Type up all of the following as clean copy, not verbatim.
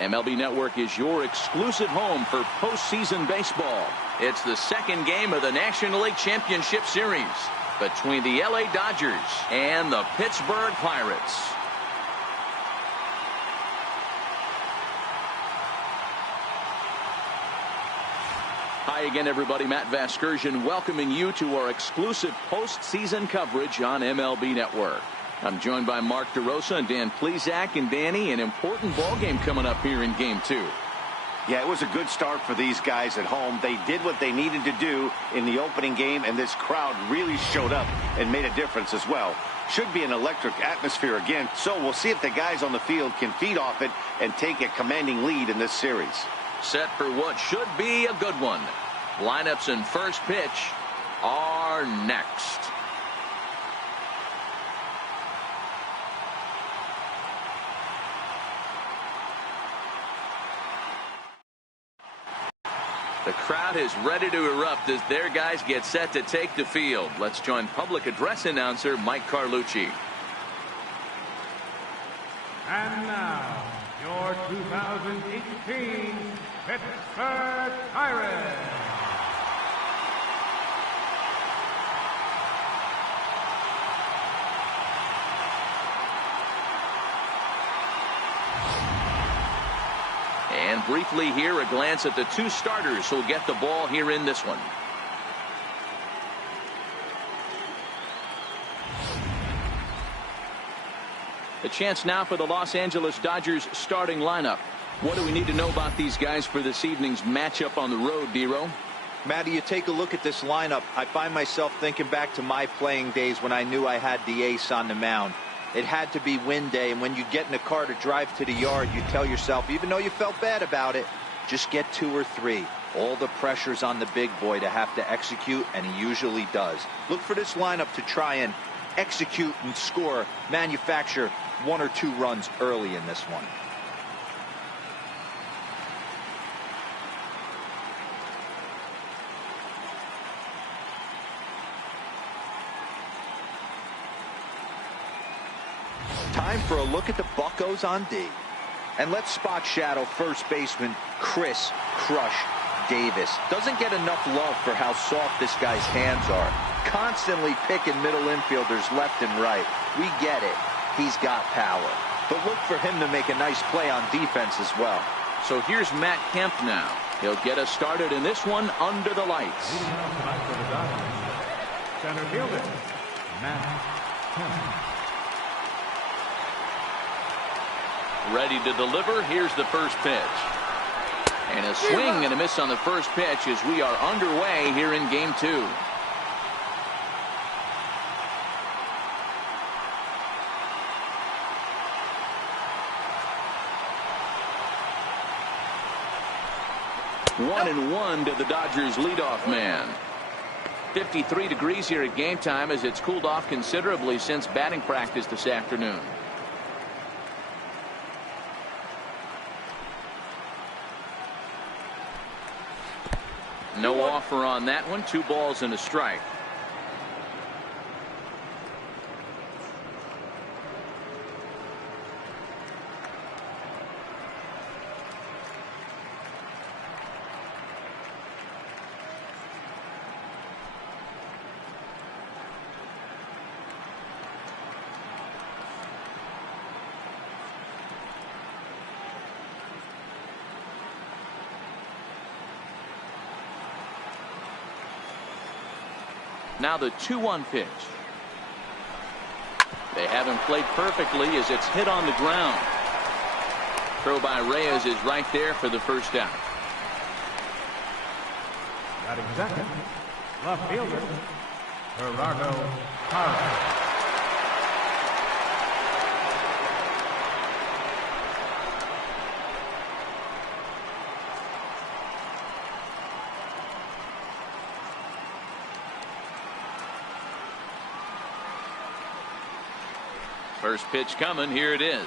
MLB Network is your exclusive home for postseason baseball. It's the second game of the National League Championship Series between the LA Dodgers and the Pittsburgh Pirates. Hi again, everybody. Matt Vasgersian welcoming you to our exclusive postseason coverage on MLB Network. I'm joined by Mark DeRosa and Dan Plesac. And Danny, an important ball game coming up here in Game 2. Yeah, it was a good start for these guys at home. They did what they needed to do in the opening game, and this crowd really showed up and made a difference as well. Should be an electric atmosphere again, so we'll see if the guys on the field can feed off it and take a commanding lead in this series. Set for what should be a good one. Lineups and first pitch are next. The crowd is ready to erupt as their guys get set to take the field. Let's join public address announcer Mike Carlucci. And now, your 2018 Pittsburgh Pirates. And briefly here, a glance at the two starters who'll get the ball here in this one. The chance now for the Los Angeles Dodgers starting lineup. What do we need to know about these guys for this evening's matchup on the road, Dero? Matty, you take a look at this lineup. I find myself thinking back to my playing days when I knew I had the ace on the mound. It had to be win day, and when you get in a car to drive to the yard, you tell yourself, even though you felt bad about it, just get 2 or 3. All the pressure's on the big boy to have to execute, and he usually does. Look for this lineup to try and execute and score, manufacture 1 or 2 runs early in this one. Time for a look at the Buccos on D. And let's spot shadow first baseman Chris Crush Davis. Doesn't get enough love for how soft this guy's hands are. Constantly picking middle infielders left and right. We get it. He's got power. But look for him to make a nice play on defense as well. So here's Matt Kemp now. He'll get us started in this one under the lights. Center fielder, Matt Kemp. Ready to deliver. Here's the first pitch. And a swing and a miss on the first pitch as we are underway here in Game 2. One and one to the Dodgers leadoff man. 53 degrees here at game time as it's cooled off considerably since batting practice this afternoon. No offer on that one. 2 balls and a strike. Now the 2-1 pitch. They have him played perfectly as it's hit on the ground. Throw by Reyes is right there for the first out. Batting second, left fielder, Gerardo Parra. First pitch coming. Here it is.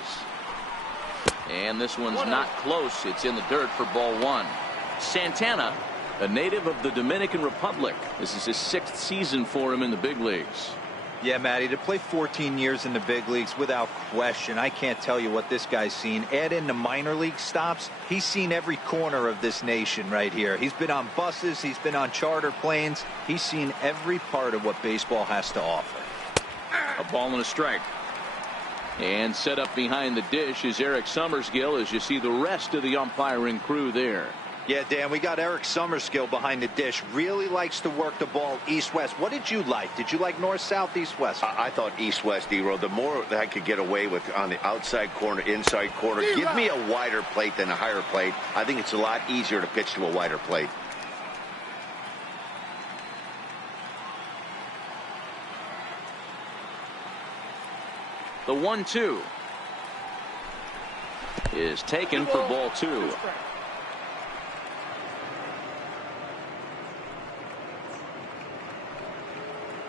And this one's not close. It's in the dirt for ball 1. Santana, a native of the Dominican Republic. This is his 6th season for him in the big leagues. Yeah, Matty, to play 14 years in the big leagues, without question, I can't tell you what this guy's seen. Add in the minor league stops, he's seen every corner of this nation right here. He's been on buses, he's been on charter planes, he's seen every part of what baseball has to offer. A ball and a strike. And set up behind the dish is Eric Summerskill, as you see the rest of the umpiring crew there. Yeah, Dan, we got Eric Summerskill behind the dish. Really likes to work the ball east-west. What did you like? Did you like north-south, east-west? I thought east-west, D-Road. The more that I could get away with on the outside corner, inside corner, give me a wider plate than a higher plate. I think it's a lot easier to pitch to a wider plate. The 1-2 is taken for ball 2.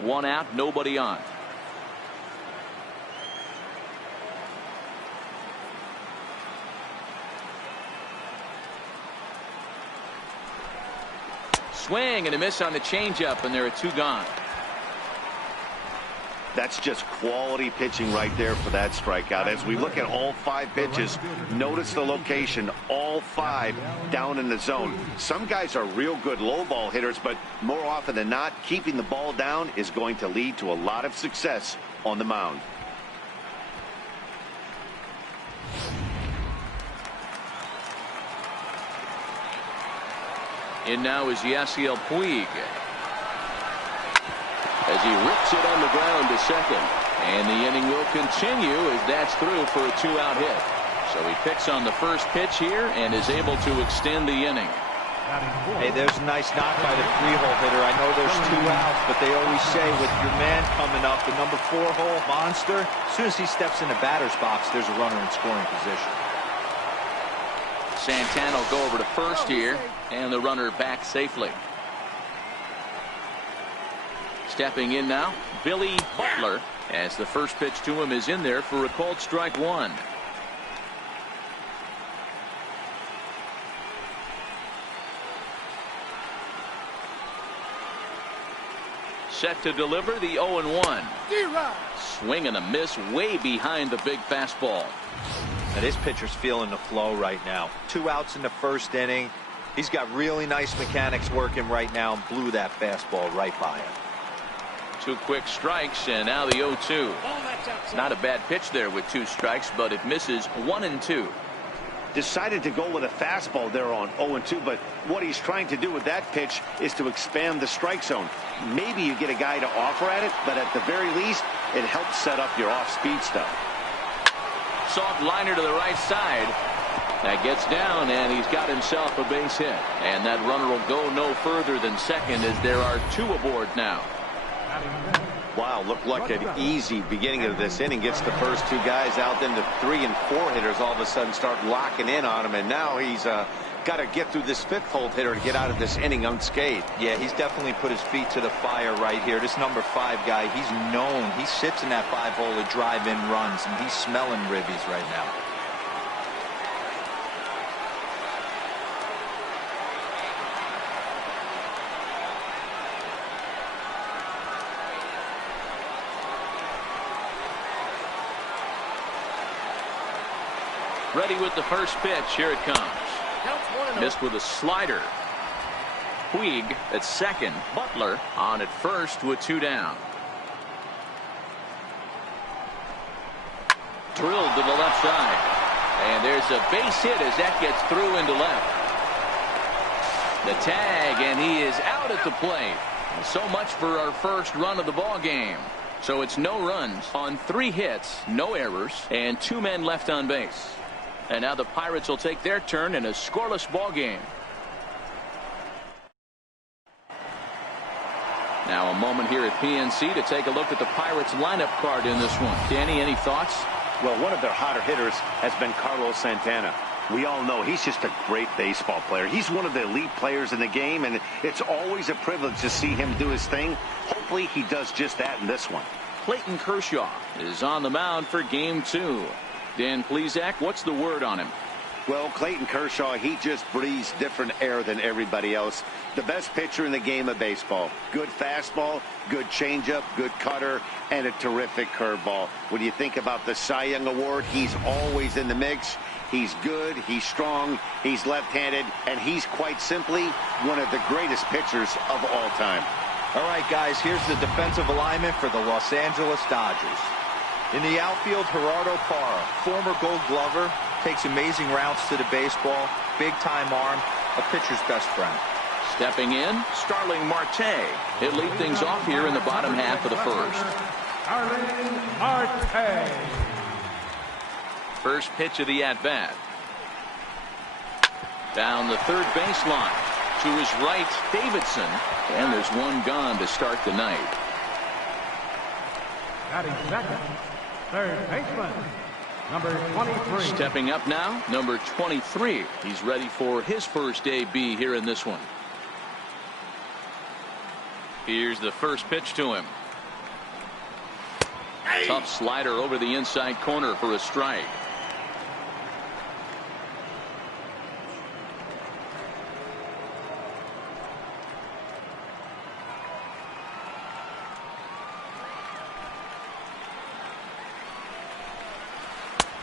One out, nobody on. Swing and a miss on the changeup, and there are 2 gone. That's just quality pitching right there for that strikeout. As we look at all 5 pitches, notice the location, all 5 down in the zone. Some guys are real good low ball hitters, but more often than not, keeping the ball down is going to lead to a lot of success on the mound. In now is Yasiel Puig, as he rips it on the ground to second. And the inning will continue as that's through for a 2-out hit. So he picks on the first pitch here and is able to extend the inning. Hey, there's a nice knock by the 3-hole hitter. I know there's 2 outs, but they always say with your man coming up, the number 4-hole monster, as soon as he steps in the batter's box, there's a runner in scoring position. Santana will go over to first here, and the runner back safely. Stepping in now, Billy Butler, as the first pitch to him is in there for a called strike 1. Set to deliver the 0-1. Swing and a miss way behind the big fastball. Now this pitcher's feeling the flow right now. 2 outs in the first inning. He's got really nice mechanics working right now and blew that fastball right by him. 2 quick strikes, and now the 0-2. Not a bad pitch there with 2 strikes, but it misses 1 and 2. Decided to go with a fastball there on 0-2, but what he's trying to do with that pitch is to expand the strike zone. Maybe you get a guy to offer at it, but at the very least, it helps set up your off-speed stuff. Soft liner to the right side. That gets down, and he's got himself a base hit. And that runner will go no further than second, as there are 2 aboard now. Wow, looked like an easy beginning of this inning. Gets the first 2 guys out, then the 3 and 4 hitters all of a sudden start locking in on him, and now he's got to get through this 5th-hole hitter to get out of this inning unscathed. Yeah, he's definitely put his feet to the fire right here. This number 5 guy, he's known. He sits in that 5-hole to drive in runs, and he's smelling ribbies right now. Ready with the first pitch. Here it comes. Missed with a slider. Puig at second. Butler on at first with 2 down. Drilled to the left side. And there's a base hit as that gets through into left. The tag, and he is out at the plate. So much for our first run of the ball game. So it's no runs on 3 hits, no errors, and 2 men left on base. And now the Pirates will take their turn in a scoreless ball game. Now a moment here at PNC to take a look at the Pirates lineup card in this one. Danny, any thoughts? Well, one of their hotter hitters has been Carlos Santana. We all know he's just a great baseball player. He's one of the elite players in the game, and it's always a privilege to see him do his thing. Hopefully he does just that in this one. Clayton Kershaw is on the mound for game 2. Dan Plesac, what's the word on him? Well, Clayton Kershaw, he just breathes different air than everybody else. The best pitcher in the game of baseball. Good fastball, good changeup, good cutter, and a terrific curveball. When you think about the Cy Young Award, he's always in the mix. He's good, he's strong, he's left-handed, and he's quite simply one of the greatest pitchers of all time. All right, guys, here's the defensive alignment for the Los Angeles Dodgers. In the outfield, Gerardo Parra, former Gold Glover, takes amazing routes to the baseball, big-time arm, a pitcher's best friend. Stepping in, Starling Marte. He'll lead things off here in the bottom half of the first. Starling Marte. First pitch of the at-bat. Down the third baseline. To his right, Davidson. And there's one gone to start the night. Batting second, third baseman, number 23. Stepping up now, number 23. He's ready for his first AB here in this one. Here's the first pitch to him. Tough slider over the inside corner for a strike.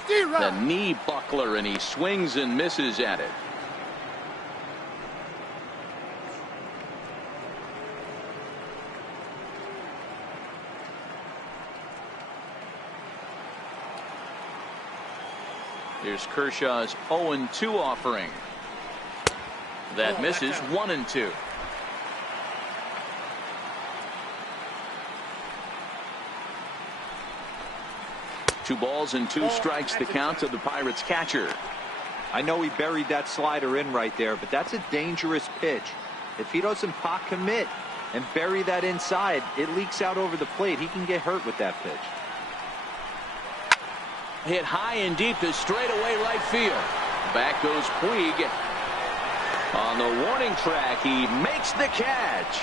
The knee buckler, and he swings and misses at it. Here's Kershaw's 0-2 offering. That misses. 1-2. Two balls and two strikes the count to the Pirates catcher. I know he buried that slider in right there, but that's a dangerous pitch. If he doesn't pot commit and bury that inside, it leaks out over the plate. He can get hurt with that pitch. Hit high and deep to straightaway right field. Back goes Puig. On the warning track, he makes the catch.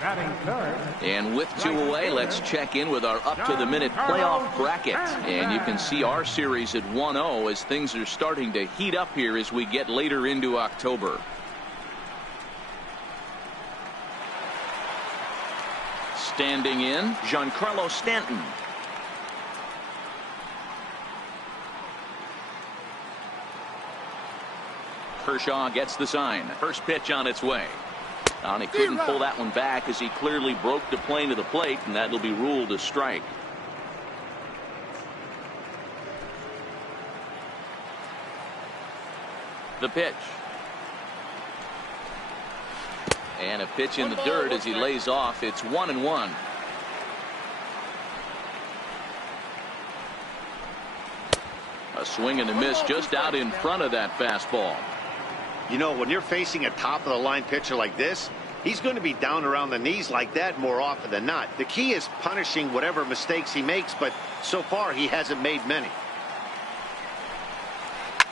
Batting third. And with two away, let's check in with our up-to-the-minute playoff bracket. And you can see our series at 1-0 as things are starting to heat up here as we get later into October. Standing in, Giancarlo Stanton. Kershaw gets the sign. First pitch on its way. And he couldn't pull that one back as he clearly broke the plane to the plate, and that'll be ruled a strike. The pitch. And a pitch in the dirt as he lays off. It's 1-1. A swing and a miss just out in front of that fastball. You know, when you're facing a top-of-the-line pitcher like this, he's going to be down around the knees like that more often than not. The key is punishing whatever mistakes he makes, but so far he hasn't made many.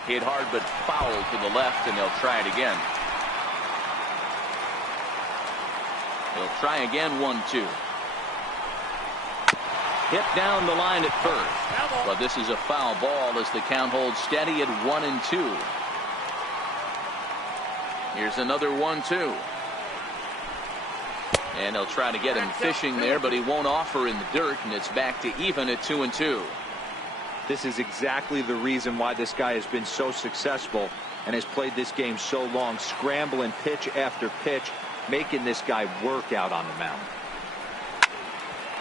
Hit hard but foul to the left, and they'll try it again. They'll try again. 1-2. Hit down the line at first. But this is a foul ball as the count holds steady at 1-2. Here's another 1-2. And they'll try to get him fishing there, but he won't offer in the dirt, and it's back to even at 2-2. This is exactly the reason why this guy has been so successful and has played this game so long, scrambling pitch after pitch, making this guy work out on the mound.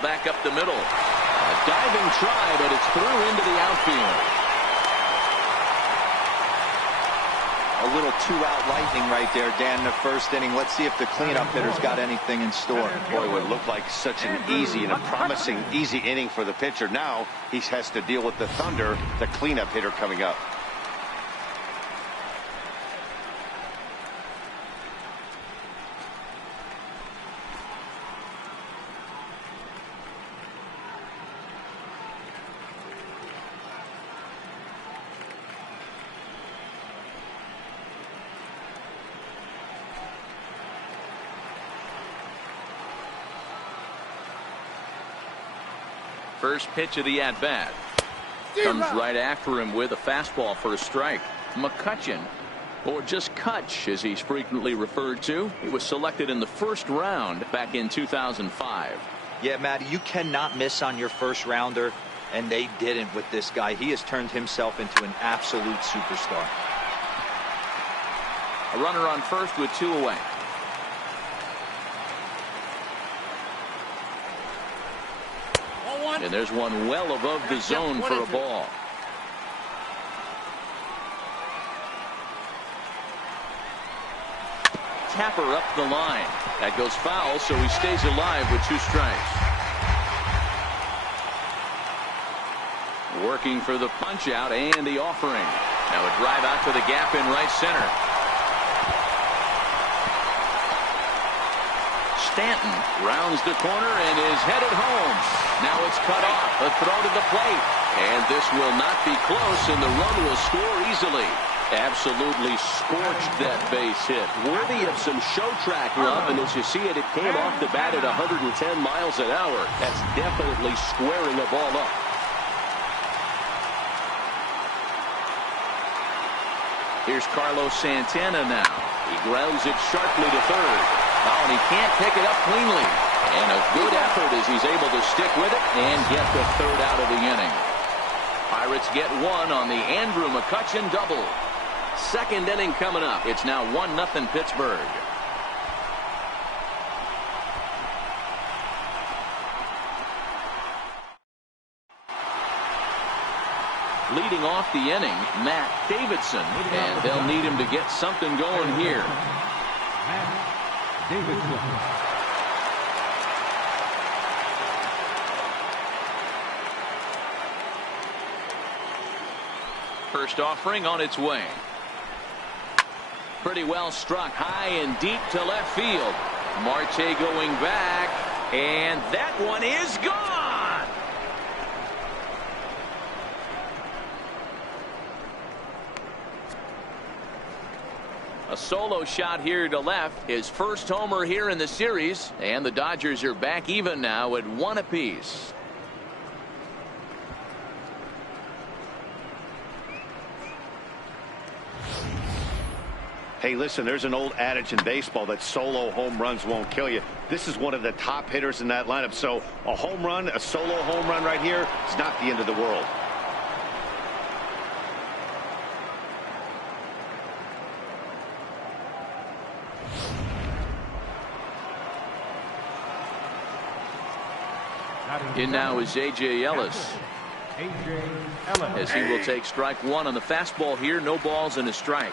Back up the middle. A diving try, but it's through into the outfield. A little two-out lightning right there, Dan, in the first inning. Let's see if the cleanup hitter's got anything in store. Boy, it would look like such an easy and a promising easy inning for the pitcher. Now he has to deal with the Thunder, the cleanup hitter coming up. First pitch of the at-bat. Comes right after him with a fastball for a strike. McCutchen, or just Kutch as he's frequently referred to. He was selected in the first round back in 2005. Yeah, Matty, you cannot miss on your first rounder, and they didn't with this guy. He has turned himself into an absolute superstar. A runner on first with 2 away. And there's one well above the zone for a ball. Tapper up the line. That goes foul, so he stays alive with 2 strikes. Working for the punch out and the offering. Now a drive out to the gap in right center. Stanton rounds the corner and is headed home. Now it's cut off. A throw to the plate. And this will not be close, and the run will score easily. Absolutely scorched that base hit. Worthy of some show track love, and as you see it, it came off the bat at 110 miles an hour. That's definitely squaring a ball up. Here's Carlos Santana now. He grounds it sharply to third. Oh, and he can't pick it up cleanly. And a good effort as he's able to stick with it and get the third out of the inning. Pirates get 1 on the Andrew McCutchen double. Second inning coming up. It's now 1-0 Pittsburgh. Leading off the inning, Matt Davidson, and they'll need him to get something going here. Matt Davidson. First offering on its way. Pretty well struck high and deep to left field. Marte going back, and that one is gone. A solo shot here to left. His first homer here in the series, and the Dodgers are back even now at 1 apiece. Hey, listen, there's an old adage in baseball that solo home runs won't kill you. This is one of the top hitters in that lineup. So a home run, a solo home run right here is not the end of the world. In now is A.J. Ellis. A.J. Ellis. As he will take strike 1 on the fastball here. No balls and a strike.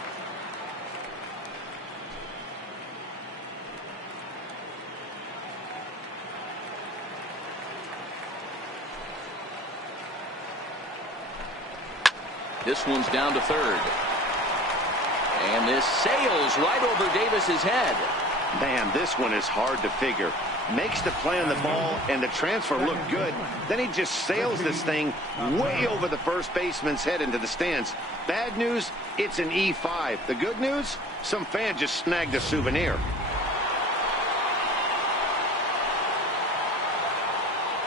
This one's down to third. And this sails right over Davis's head. Man, this one is hard to figure. Makes the play on the ball, and the transfer looked good. Then he just sails this thing way over the first baseman's head into the stands. Bad news, it's an E5. The good news, some fan just snagged a souvenir.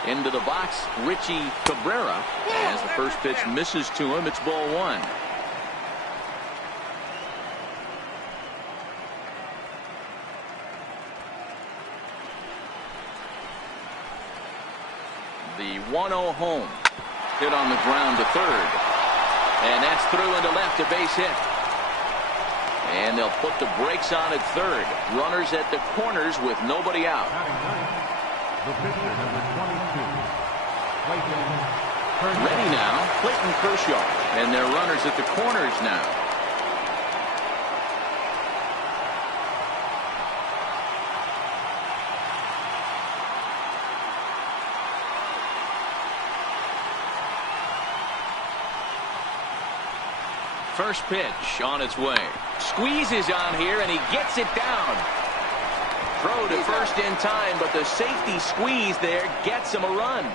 Into the box, Richie Cabrera. As the first pitch misses to him, it's ball 1. The 1-0 home. Hit on the ground to third. And that's through into left, a base hit. And they'll put the brakes on at third. Runners at the corners with nobody out. The pitcher, number 22, Clayton Kershaw. Ready now, Clayton Kershaw. And they're runners at the corners now. First pitch on its way. Squeezes on here, and he gets it down. Throw to first in time, but the safety squeeze there gets him a run.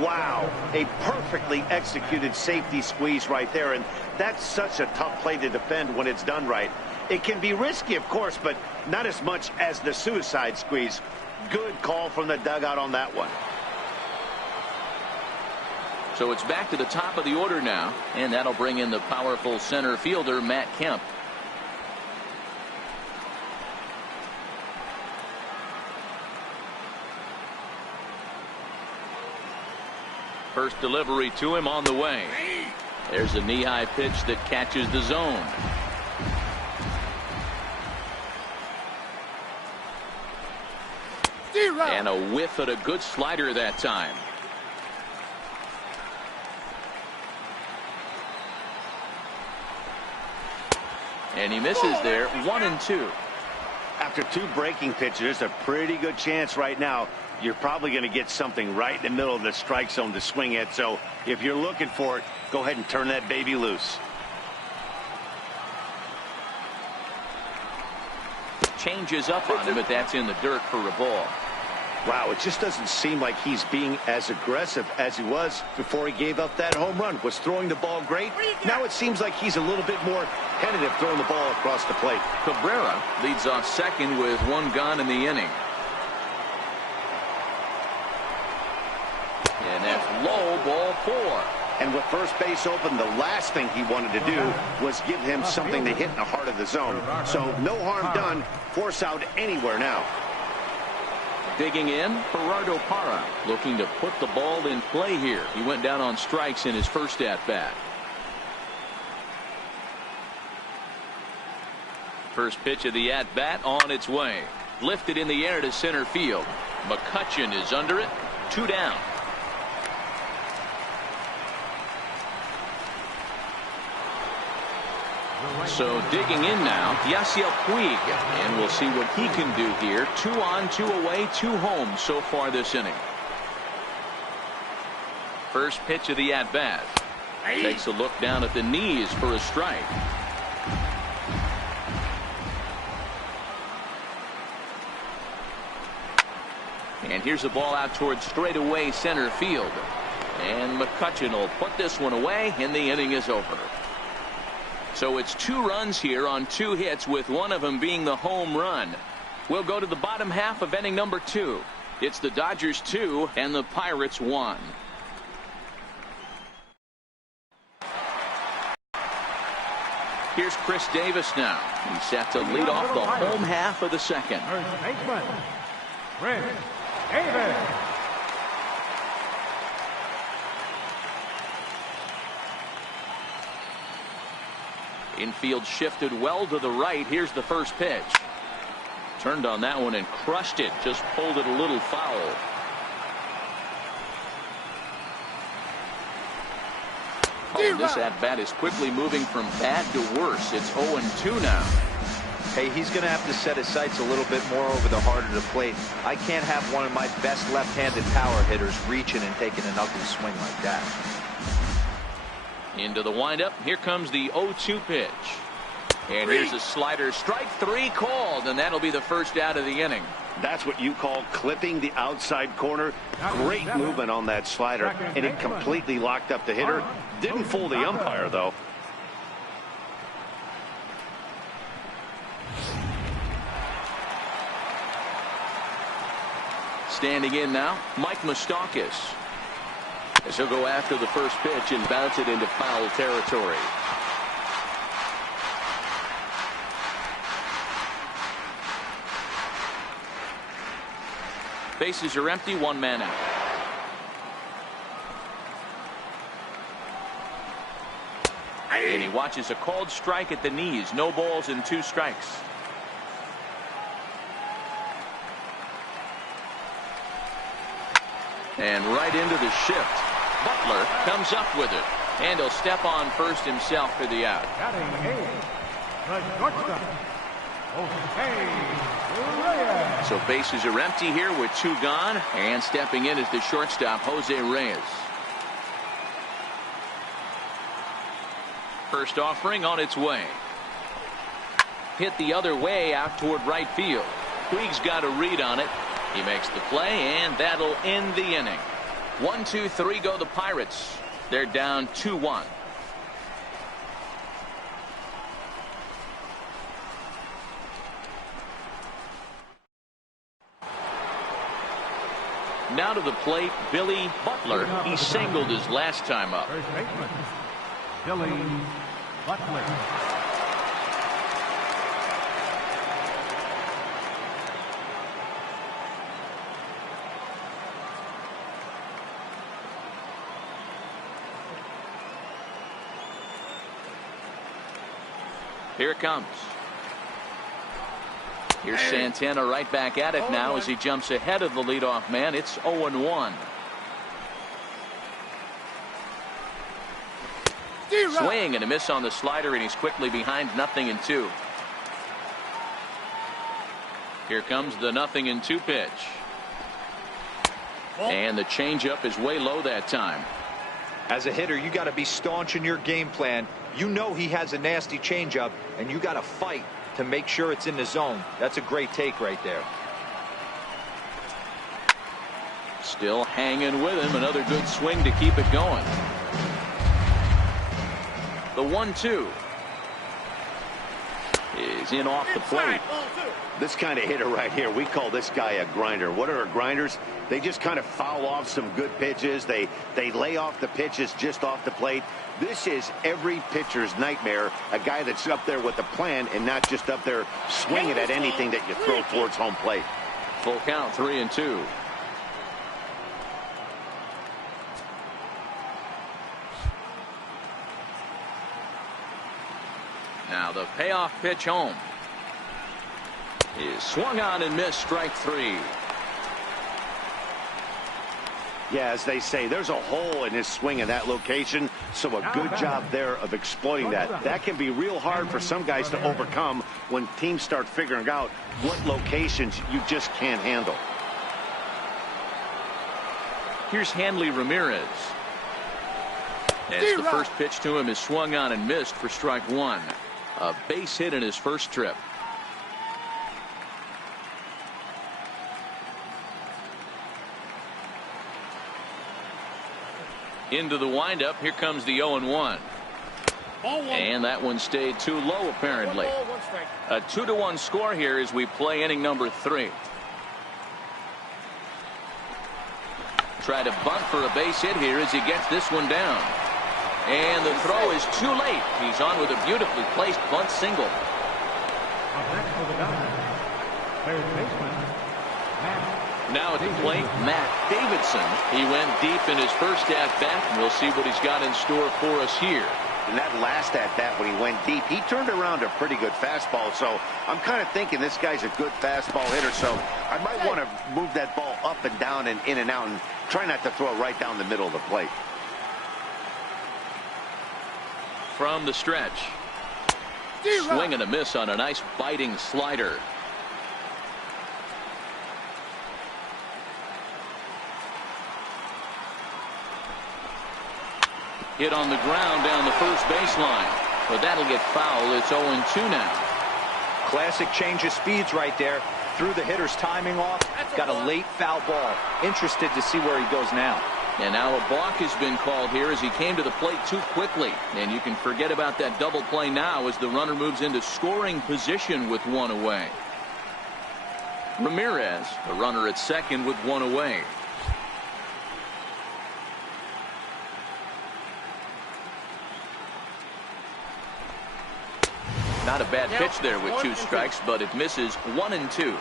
Wow, a perfectly executed safety squeeze right there, and that's such a tough play to defend when it's done right. It can be risky, of course, but not as much as the suicide squeeze. Good call from the dugout on that one. So it's back to the top of the order now, and that'll bring in the powerful center fielder Matt Kemp. First delivery to him on the way. There's a knee-high pitch that catches the zone. And a whiff at a good slider that time. And he misses there, 1-2. After 2 breaking pitches, there's a pretty good chance right now you're probably going to get something right in the middle of the strike zone to swing at. So if you're looking for it, go ahead and turn that baby loose. Changes up on him, but that's in the dirt for a ball. Wow, it just doesn't seem like he's being as aggressive as he was before he gave up that home run. Was throwing the ball great? Now it seems like he's a little bit more tentative throwing the ball across the plate. Cabrera leads off second with 1 gone in the inning. And that's low, ball 4. And with first base open, the last thing he wanted to do was give him something to hit in the heart of the zone. So no harm done. Force out anywhere now. Digging in, Gerardo Parra looking to put the ball in play here. He went down on strikes in his first at-bat. First pitch of the at-bat on its way. Lifted in the air to center field. McCutchen is under it. 2 down. So digging in now, Yasiel Puig, and we'll see what he can do here. 2 on, 2 away, 2 home so far this inning. First pitch of the at-bat. Takes a look down at the knees for a strike. And here's the ball out towards straightaway center field. And McCutchen will put this one away, and the inning is over. So it's 2 runs here on 2 hits, with one of them being the home run. We'll go to the bottom half of inning number 2. It's the Dodgers 2 and the Pirates 1. Here's Chris Davis now. He's set to lead off the home half of the second. First baseman, Chris Davis. Infield shifted well to the right. Here's the first pitch. Turned on that one and crushed it. Just pulled it a little foul. Oh, this at-bat is quickly moving from bad to worse. It's 0-2 now. Hey, he's going to have to set his sights a little bit more over the heart of the plate. I can't have one of my best left-handed power hitters reaching and taking an ugly swing like that. Into the windup. Here comes the 0-2 pitch. And here's a slider. Strike 3 called, and that'll be the first out of the inning. That's what you call clipping the outside corner. Great movement on that slider, and it completely locked up the hitter. Didn't fool the umpire, though. Standing in now, Mike Moustakas. As he'll go after the first pitch and bounce it into foul territory. Bases are empty, 1 man out. And he watches a called strike at the knees. No balls and 2 strikes. And right into the shift. Butler comes up with it. And he'll step on first himself for the out. Batting eighth, the shortstop, Jose Reyes. So bases are empty here with 2 gone. And stepping in is the shortstop, Jose Reyes. First offering on its way. Hit the other way out toward right field. Puig's got a read on it. He makes the play, and that'll end the inning. 1, 2, 3 go the Pirates. They're down 2-1. Now to the plate, Billy Butler. He singled his last time up. First baseman, Billy Butler. Here it comes. Here's Santana right back at it now as he jumps ahead of the leadoff man. It's 0-1. Swing and a miss on the slider, and he's quickly behind 0-2. Here comes the 0-2 pitch. And the changeup is way low that time. As a hitter, you got to be staunch in your game plan. You know he has a nasty changeup, and you got to fight to make sure it's in the zone. That's a great take right there. Still hanging with him. Another good swing to keep it going. The 1-2 is in off the plate. This kind of hitter right here, we call this guy a grinder. What are grinders? They just kind of foul off some good pitches. They lay off the pitches just off the plate. This is every pitcher's nightmare, a guy that's up there with a plan and not just up there swinging at anything that you throw towards home plate. Full count, 3-2. Now the payoff pitch home is swung on and missed, strike 3. Yeah, as they say, there's a hole in his swing in that location, so a good job there of exploiting that. That can be real hard for some guys to overcome when teams start figuring out what locations you just can't handle. Here's Hanley Ramirez. As the first pitch to him is swung on and missed for strike 1. A base hit in his first trip. Into the windup. Here comes the 0-1. And that one stayed too low, apparently. A 2-1 score here as we play inning number 3. Try to bunt for a base hit here as he gets this one down. And the throw is too late. He's on with a beautifully placed bunt single. Now at the plate, Matt Davidson. He went deep in his first at-bat, and we'll see what he's got in store for us here. In that last at-bat when he went deep, he turned around a pretty good fastball. So I'm kind of thinking this guy's a good fastball hitter. So I might want to move that ball up and down and in and out and try not to throw it right down the middle of the plate. From the stretch. Swing and a miss on a nice biting slider. Hit on the ground down the first baseline. But that'll get foul. It's 0-2 now. Classic change of speeds right there. Threw the hitter's timing off. Got a late foul ball. Interested to see where he goes now. And now a balk has been called here as he came to the plate too quickly. And you can forget about that double play now as the runner moves into scoring position with one away. Ramirez, the runner at second with one away. Not a bad pitch there with 2 strikes, but it misses 1-2.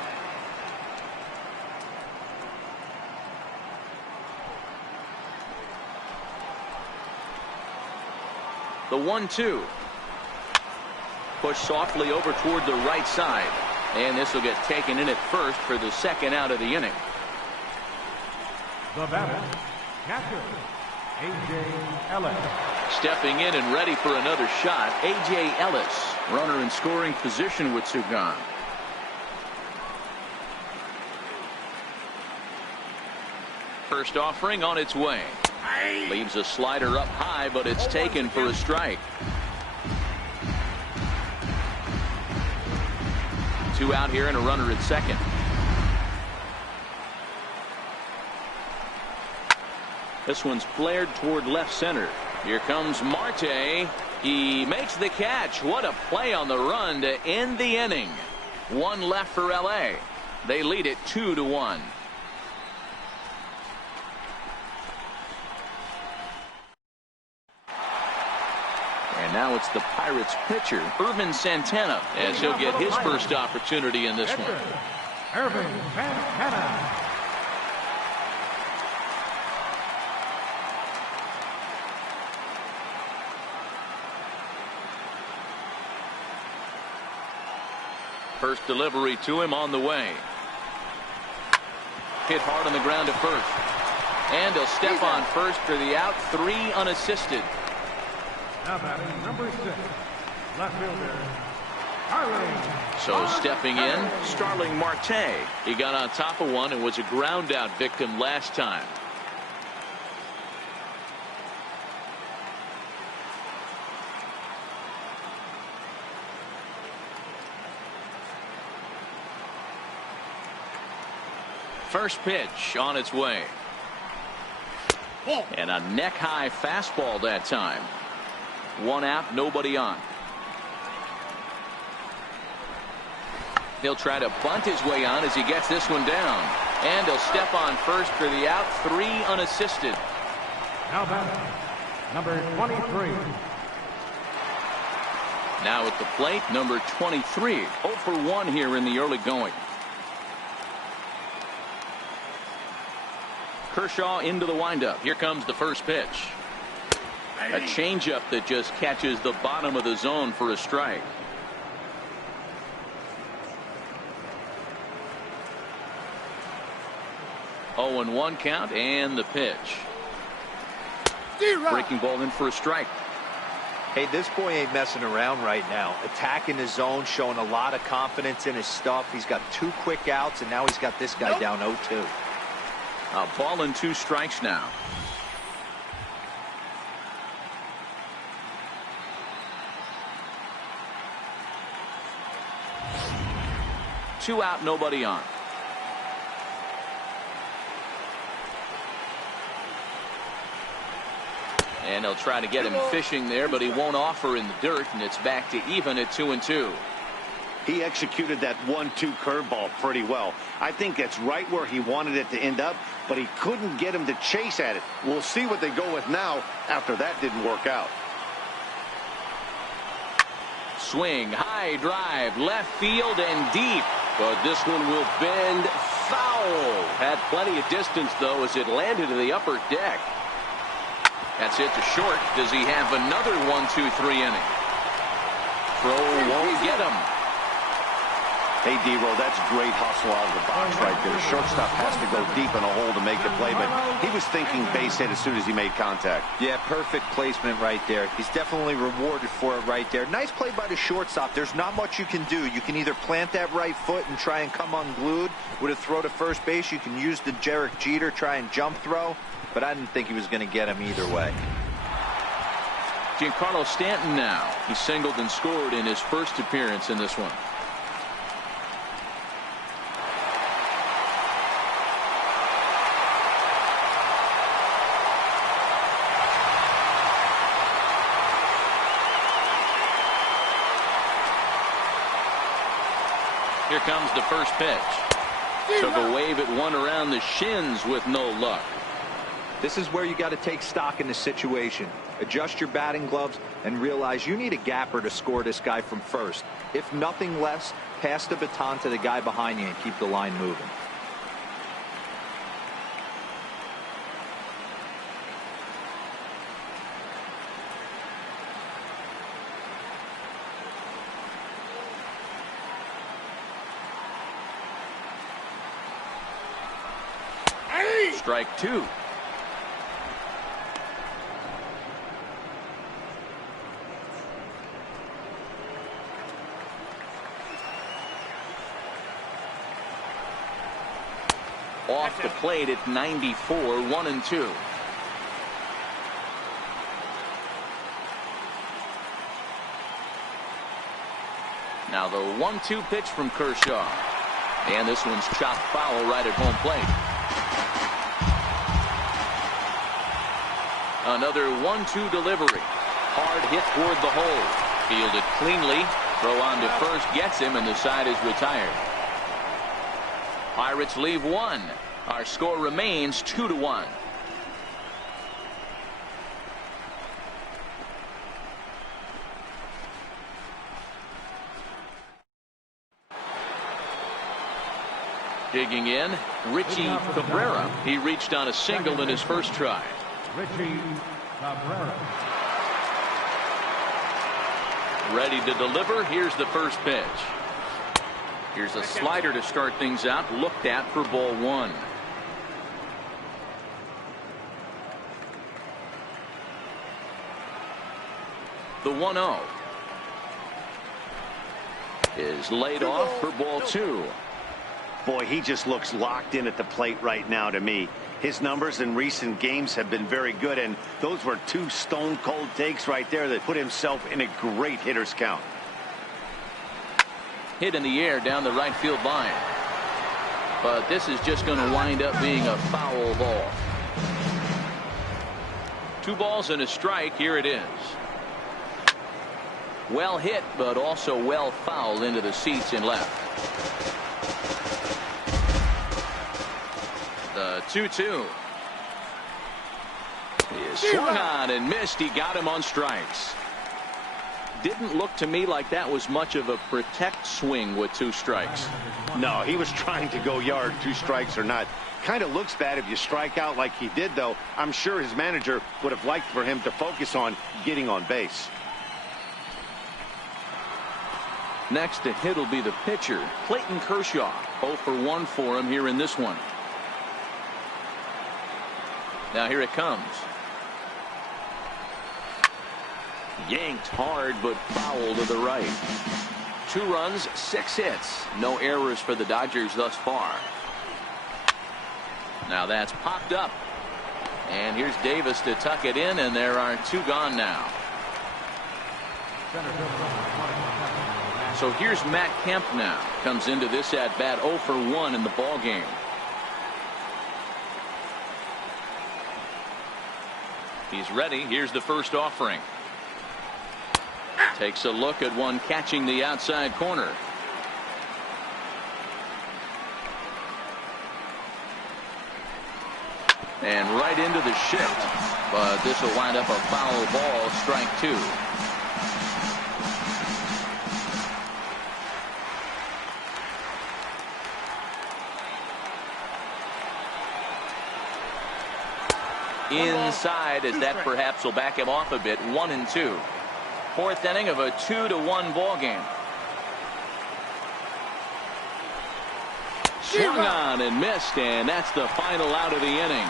The 1-2. Pushed softly over toward the right side. And this will get taken in at first for the second out of the inning. The batter, catcher, A.J. Ellis. Stepping in and ready for another shot, A.J. Ellis. Runner in scoring position with 2 gone. First offering on its way. Leaves a slider up high, but it's taken for a strike. 2 out here and a runner at second. This one's flared toward left center. Here comes Marte. He makes the catch. What a play on the run to end the inning. 1 left for L.A. They lead it 2-1. And now it's the Pirates pitcher, Irvin Santana, as he'll get his first opportunity in this one. Irvin Santana. First delivery to him on the way. Hit hard on the ground to first. And he'll step on first for the out, 3 unassisted. Now batting number 6, left fielder, Starling. So stepping in, Starling Marte. He got on top of one and was a ground out victim last time. First pitch on its way. And a neck-high fastball that time. 1 out, nobody on. He'll try to bunt his way on as he gets this one down. And he'll step on first for the out, 3 unassisted. Now batting number 23. Now at the plate, number 23. 0 for 1 here in the early going. Kershaw into the windup. Here comes the first pitch. A changeup that just catches the bottom of the zone for a strike. Oh, and 1 count, and the pitch. Breaking ball in for a strike. Hey, this boy ain't messing around right now. Attacking the zone, showing a lot of confidence in his stuff. He's got 2 quick outs, and now he's got this guy down 0-2. A ball and 2 strikes now. Two out, nobody on. And they'll try to get him fishing there, but he won't offer in the dirt, and it's back to even at 2-2. He executed that 1-2 curveball pretty well. I think that's right where he wanted it to end up, but he couldn't get him to chase at it. We'll see what they go with now after that didn't work out. Swing, high drive, left field and deep. But this one will bend foul. Had plenty of distance, though, as it landed to the upper deck. That's it to short. Does he have another 1-2-3 inning? Throw won't get him. Hey, D-Row, that's great hustle out of the box right there. Shortstop has to go deep in a hole to make the play, but he was thinking base hit as soon as he made contact. Yeah, perfect placement right there. He's definitely rewarded for it right there. Nice play by the shortstop. There's not much you can do. You can either plant that right foot and try and come unglued with a throw to first base. You can use the Derek Jeter, try and jump throw, but I didn't think he was going to get him either way. Giancarlo Stanton now. He singled and scored in his first appearance in this one. Here comes the first pitch. Took a wave at one around the shins with no luck. This is where you got to take stock in the situation. Adjust your batting gloves and realize you need a gapper to score this guy from first. If nothing less, pass the baton to the guy behind you and keep the line moving. Strike 2. Off the plate at 94, 1-2. Now the 1-2 pitch from Kershaw. And this one's chopped foul right at home plate. Another 1-2 delivery. Hard hit toward the hole. Fielded cleanly. Throw on to first gets him, and the side is retired. Pirates leave 1. Our score remains 2-1. Digging in, Richie Cabrera. He reached on a single in his first try. Richie Cabrera. Ready to deliver. Here's the first pitch. Here's a slider to start things out. Looked at for ball one. The 1-0 is laid off for ball two. Boy, he just looks locked in at the plate right now to me. His numbers in recent games have been very good, and those were two stone-cold takes right there that put himself in a great hitter's count. Hit in the air down the right field line. But this is just going to wind up being a foul ball. 2 balls and a strike. Here it is. Well hit, but also well fouled into the seats in left. The 2-2 is swung on and missed. He got him on strikes. Didn't look to me like that was much of a protect swing with 2 strikes. No, he was trying to go yard, 2 strikes or not. Kind of looks bad if you strike out like he did, though. I'm sure his manager would have liked for him to focus on getting on base. Next to hit will be the pitcher, Clayton Kershaw. 0 for 1 for him here in this one. Now here it comes. Yanked hard, but foul to the right. 2 runs, 6 hits. No errors for the Dodgers thus far. Now that's popped up. And here's Davis to tuck it in, and there are 2 gone now. So here's Matt Kemp now. Comes into this at bat 0 for 1 in the ball game. He's ready. Here's the first offering. Takes a look at one catching the outside corner. And right into the shift. But this will wind up a foul ball. Strike 2. Inside, as that perhaps will back him off a bit. 1-2. 4th inning of a 2-1 ball game. Swung on and missed, and that's the final out of the inning.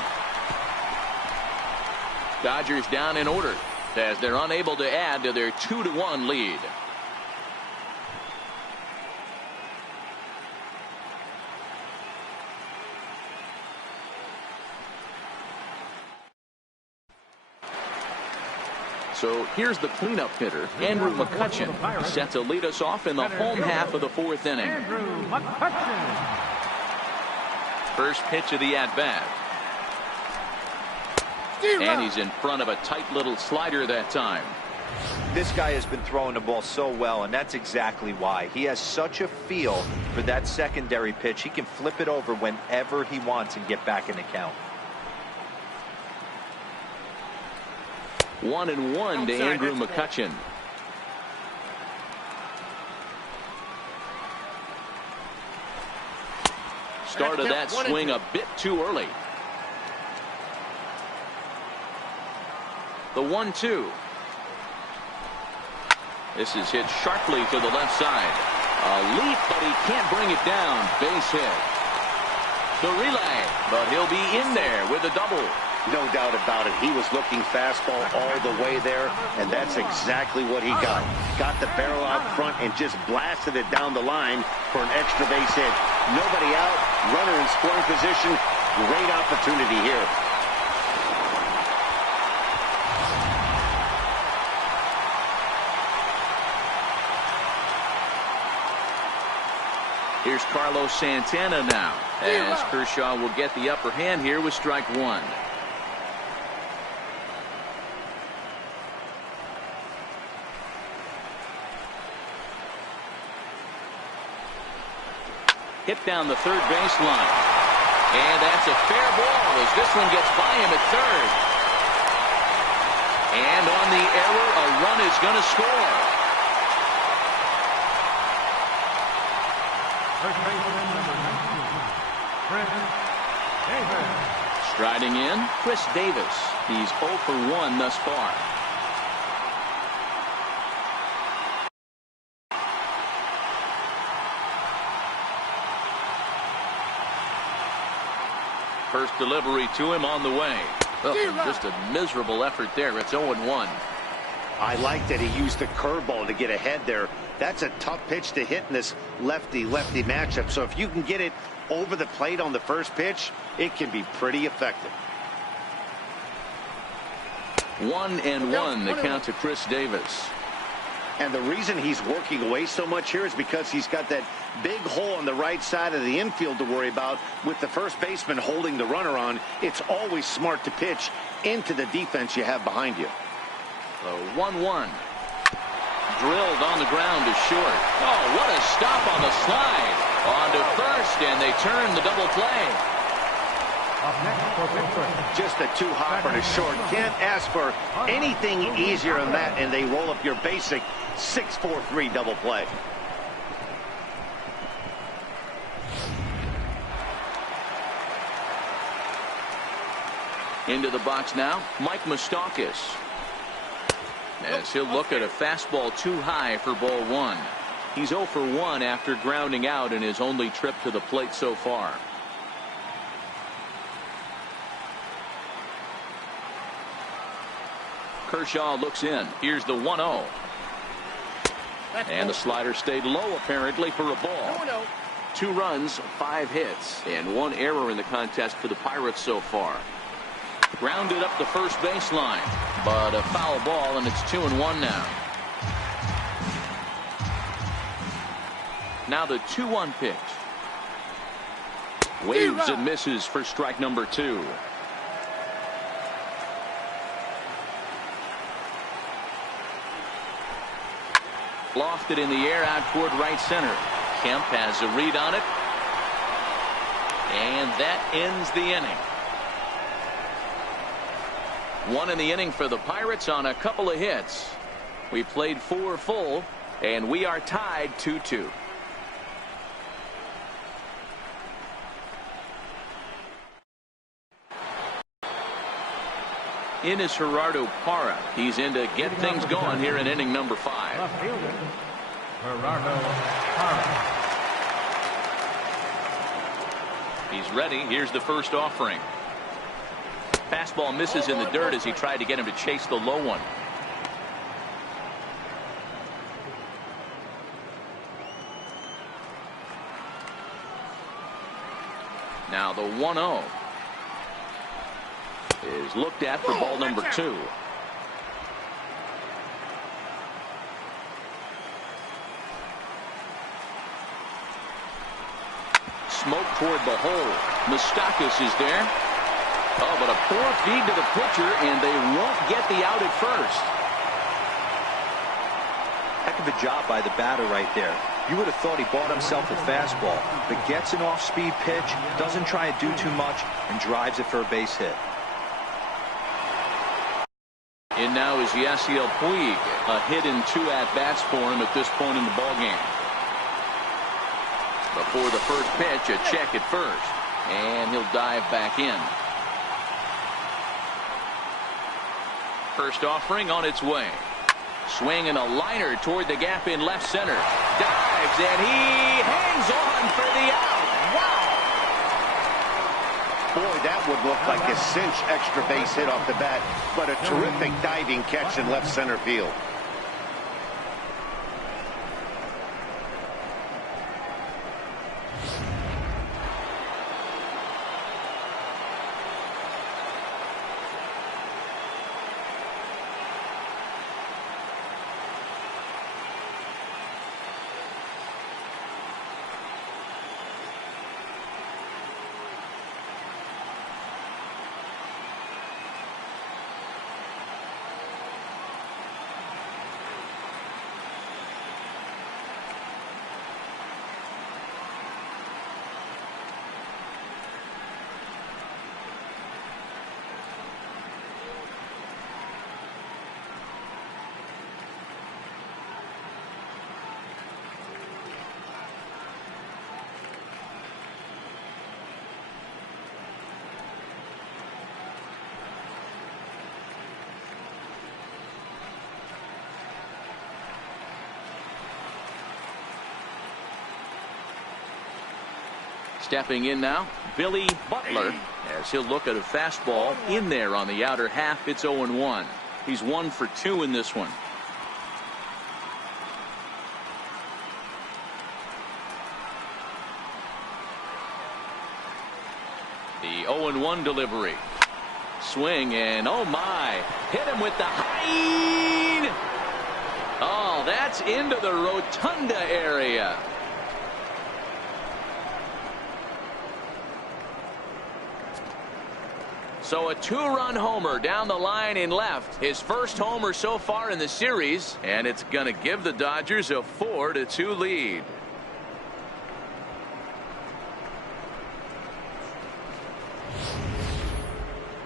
Dodgers down in order as they're unable to add to their 2-1 lead. So here's the cleanup hitter, Andrew McCutchen, set to lead us off in the home half of the 4th inning. Andrew McCutchen. First pitch of the at-bat. And he's in front of a tight little slider that time. This guy has been throwing the ball so well, and that's exactly why. He has such a feel for that secondary pitch. He can flip it over whenever he wants and get back in the count. 1-1 to Andrew McCutchen. Started that swing a bit too early. The 1-2. This is hit sharply to the left side. A leap, but he can't bring it down. Base hit. The relay, but he'll be in there with a double. No doubt about it. He was looking fastball all the way there, and that's exactly what he got. Got the barrel out front and just blasted it down the line for an extra base hit. Nobody out, runner in scoring position. Great opportunity here. Here's Carlos Santana now, as Kershaw will get the upper hand here with strike 1. Hit down the third baseline. And that's a fair ball as this one gets by him at third. And on the error, a run is going to score. First baseman number 19. Chris Davis. Striding in, Chris Davis. He's 0 for 1 thus far. First delivery to him on the way. Oh, just a miserable effort there. It's 0-1. I like that he used the curveball to get ahead there. That's a tough pitch to hit in this lefty-lefty matchup. So if you can get it over the plate on the first pitch, it can be pretty effective. 1-1, the count to Chris Davis. And the reason he's working away so much here is because he's got that big hole on the right side of the infield to worry about. With the first baseman holding the runner on, it's always smart to pitch into the defense you have behind you. 1-1. Drilled on the ground to short. Oh, what a stop on the slide. On to first, and they turn the double play. Up next for Pittsburgh. Just a two-hopper to short. Can't ask for anything easier than that, and they roll up your basic 6-4-3 double play. Into the box now, Mike Moustakas. As he'll look at a fastball too high for ball 1. He's 0 for 1 after grounding out in his only trip to the plate so far. Kershaw looks in. Here's the 1-0. And the slider stayed low apparently for a ball. 2 runs, 5 hits, and 1 error in the contest for the Pirates so far. Grounded up the first baseline, but a foul ball, and it's 2-1 now. Now the 2-1 pitch. Waves and misses for strike number 2. Lofted in the air out toward right center. Kemp has a read on it, and that ends the inning. 1 in the inning for the Pirates on a couple of hits. We played 4 full, and we are tied 2-2. In is Gerardo Parra. He's in to get things going here in inning number 5. Left fielder, Gerardo Parra. He's ready. Here's the first offering. Fastball misses in the dirt as he tried to get him to chase the low one. Now the 1-0 is looked at for ball number 2. Smoke toward the hole. Moustakas is there. Oh, but a poor feed to the pitcher, and they won't get the out at first. Heck of a job by the batter right there. You would have thought he bought himself a fastball, but gets an off-speed pitch, doesn't try to do too much, and drives it for a base hit. And now is Yasiel Puig. A hit in 2 at-bats for him at this point in the ballgame. Before the first pitch, a check at first, and he'll dive back in. First offering on its way. Swing and a liner toward the gap in left center. Dives, and he hangs on for the out. Wow! Boy, that would look like a cinch extra base hit off the bat, but a terrific diving catch in left center field. Stepping in now, Billy Butler, as he'll look at a fastball in there on the outer half. It's 0-1. He's 1 for 2 in this one. The 0-1 delivery. Swing and oh my, hit him with the high. Oh, that's into the rotunda area. So a 2-run homer down the line in left. His first homer so far in the series, and it's going to give the Dodgers a 4-2 lead.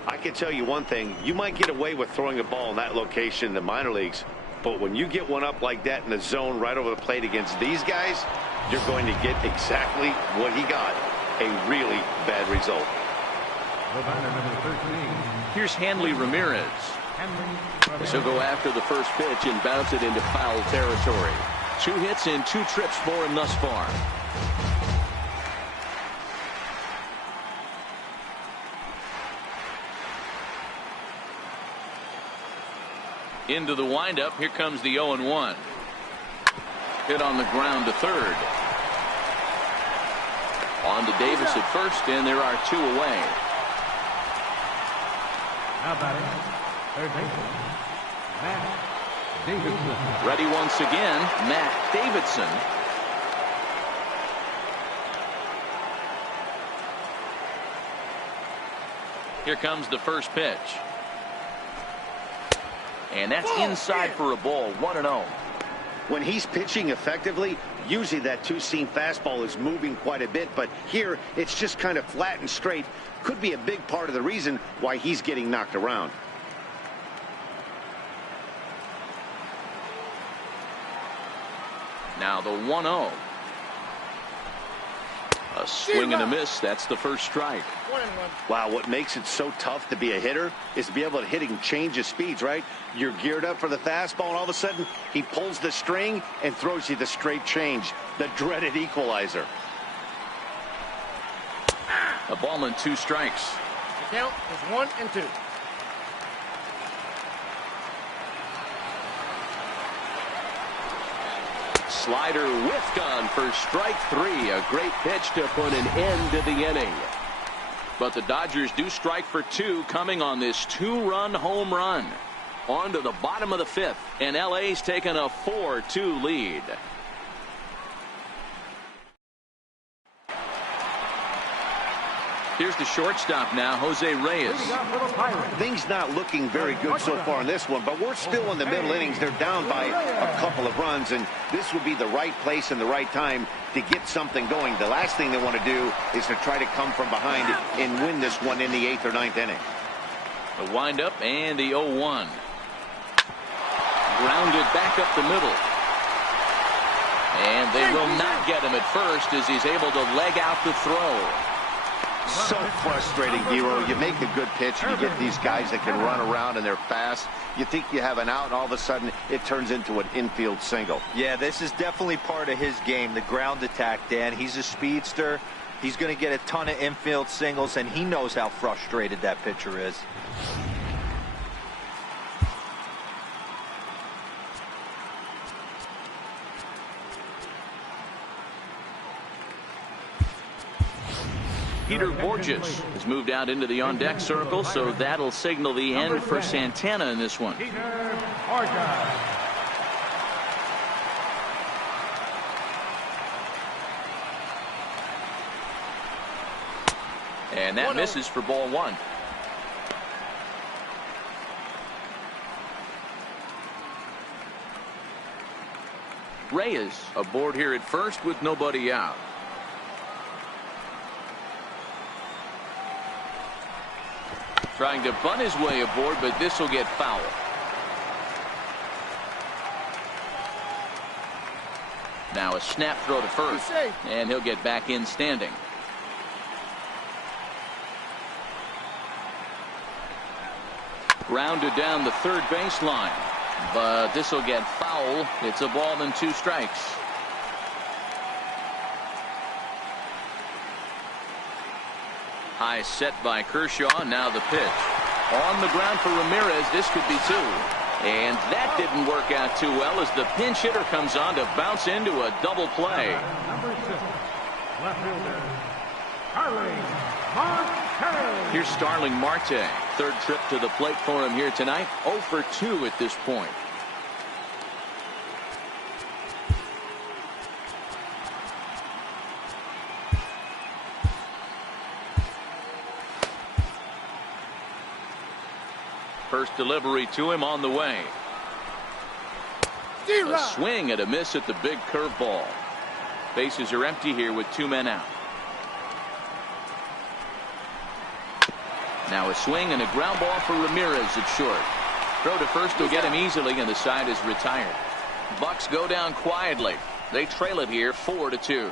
I can tell you one thing. You might get away with throwing a ball in that location in the minor leagues, but when you get one up like that in the zone right over the plate against these guys, you're going to get exactly what he got, a really bad result. The batter, number 13. Here's Hanley Ramirez. Hanley He'll go after the first pitch and bounce it into foul territory. 2 hits and 2 trips for him thus far. Into the windup. Here comes the 0-1. Hit on the ground to third. On to Davis at first, and there are 2 away. Now batting, third baseman, Matt Davidson. Ready once again, Matt Davidson. Here comes the first pitch. And that's inside for a ball, 1-0. When he's pitching effectively, usually that two-seam fastball is moving quite a bit, but here it's just kind of flat and straight. Could be a big part of the reason why he's getting knocked around. Now the 1-0. A swing and a miss. That's the first strike. 1-1. Wow, what makes it so tough to be a hitter is to be able to hit and change his speeds, right? You're geared up for the fastball, and all of a sudden, he pulls the string and throws you the straight change, the dreaded equalizer. A ball and 2 strikes. The count is 1-2. Slider whiffed on for strike 3. A great pitch to put an end to the inning. But the Dodgers do strike for 2 coming on this 2-run home run. On to the bottom of the 5th, and LA's taken a 4-2 lead. Here's the shortstop now, Jose Reyes. Things not looking very good so far in this one, but we're still in the middle innings. They're down by a couple of runs, and this would be the right place and the right time to get something going. The last thing they want to do is to try to come from behind and win this one in the 8th or 9th inning. The windup and the 0-1. Grounded back up the middle. And they will not get him at first as he's able to leg out the throw. So frustrating, Hero. You make a good pitch, and you get these guys that can run around and they're fast. You think you have an out, and all of a sudden it turns into an infield single. Yeah, this is definitely part of his game, the ground attack, Dan. He's a speedster. He's going to get a ton of infield singles, and he knows how frustrated that pitcher is. Peter Borges has moved out into the on-deck circle, so that'll signal the end for Santana in this one. Peter Borges. And that misses for ball 1. Reyes aboard here at first with nobody out. Trying to bunt his way aboard, but this will get foul. Now a snap throw to first, and he'll get back in standing. Grounded down the third baseline, but this will get foul. It's a ball and 2 strikes. High set by Kershaw. Now the pitch. On the ground for Ramirez. This could be two. And that didn't work out too well as the pinch hitter comes on to bounce into a double play. Number 6, left fielder, Starling Marte. Here's Starling Marte. Third trip to the plate for him here tonight. 0 for 2 at this point. First delivery to him on the way. A swing and a miss at the big curveball. Bases are empty here with 2 men out. Now a swing and a ground ball for Ramirez at short. Throw to first will get him easily, and the side is retired. Bucks go down quietly. They trail it here 4-2.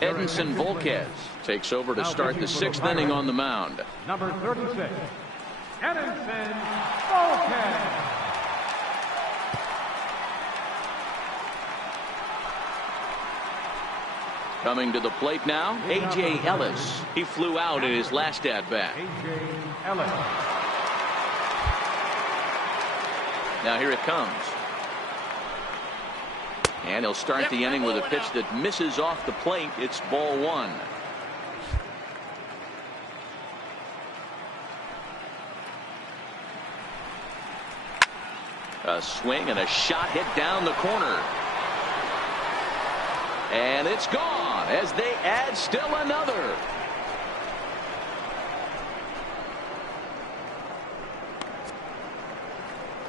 Edinson Volquez takes over to start the 6th inning on the mound. Number 36, Edinson Volquez. Coming to the plate now, A.J. Ellis. He flew out in his last at-bat. A.J. Ellis. Now here it comes. And he'll start the inning with a pitch that misses off the plate. It's ball 1. A swing and a shot hit down the corner. And it's gone as they add still another.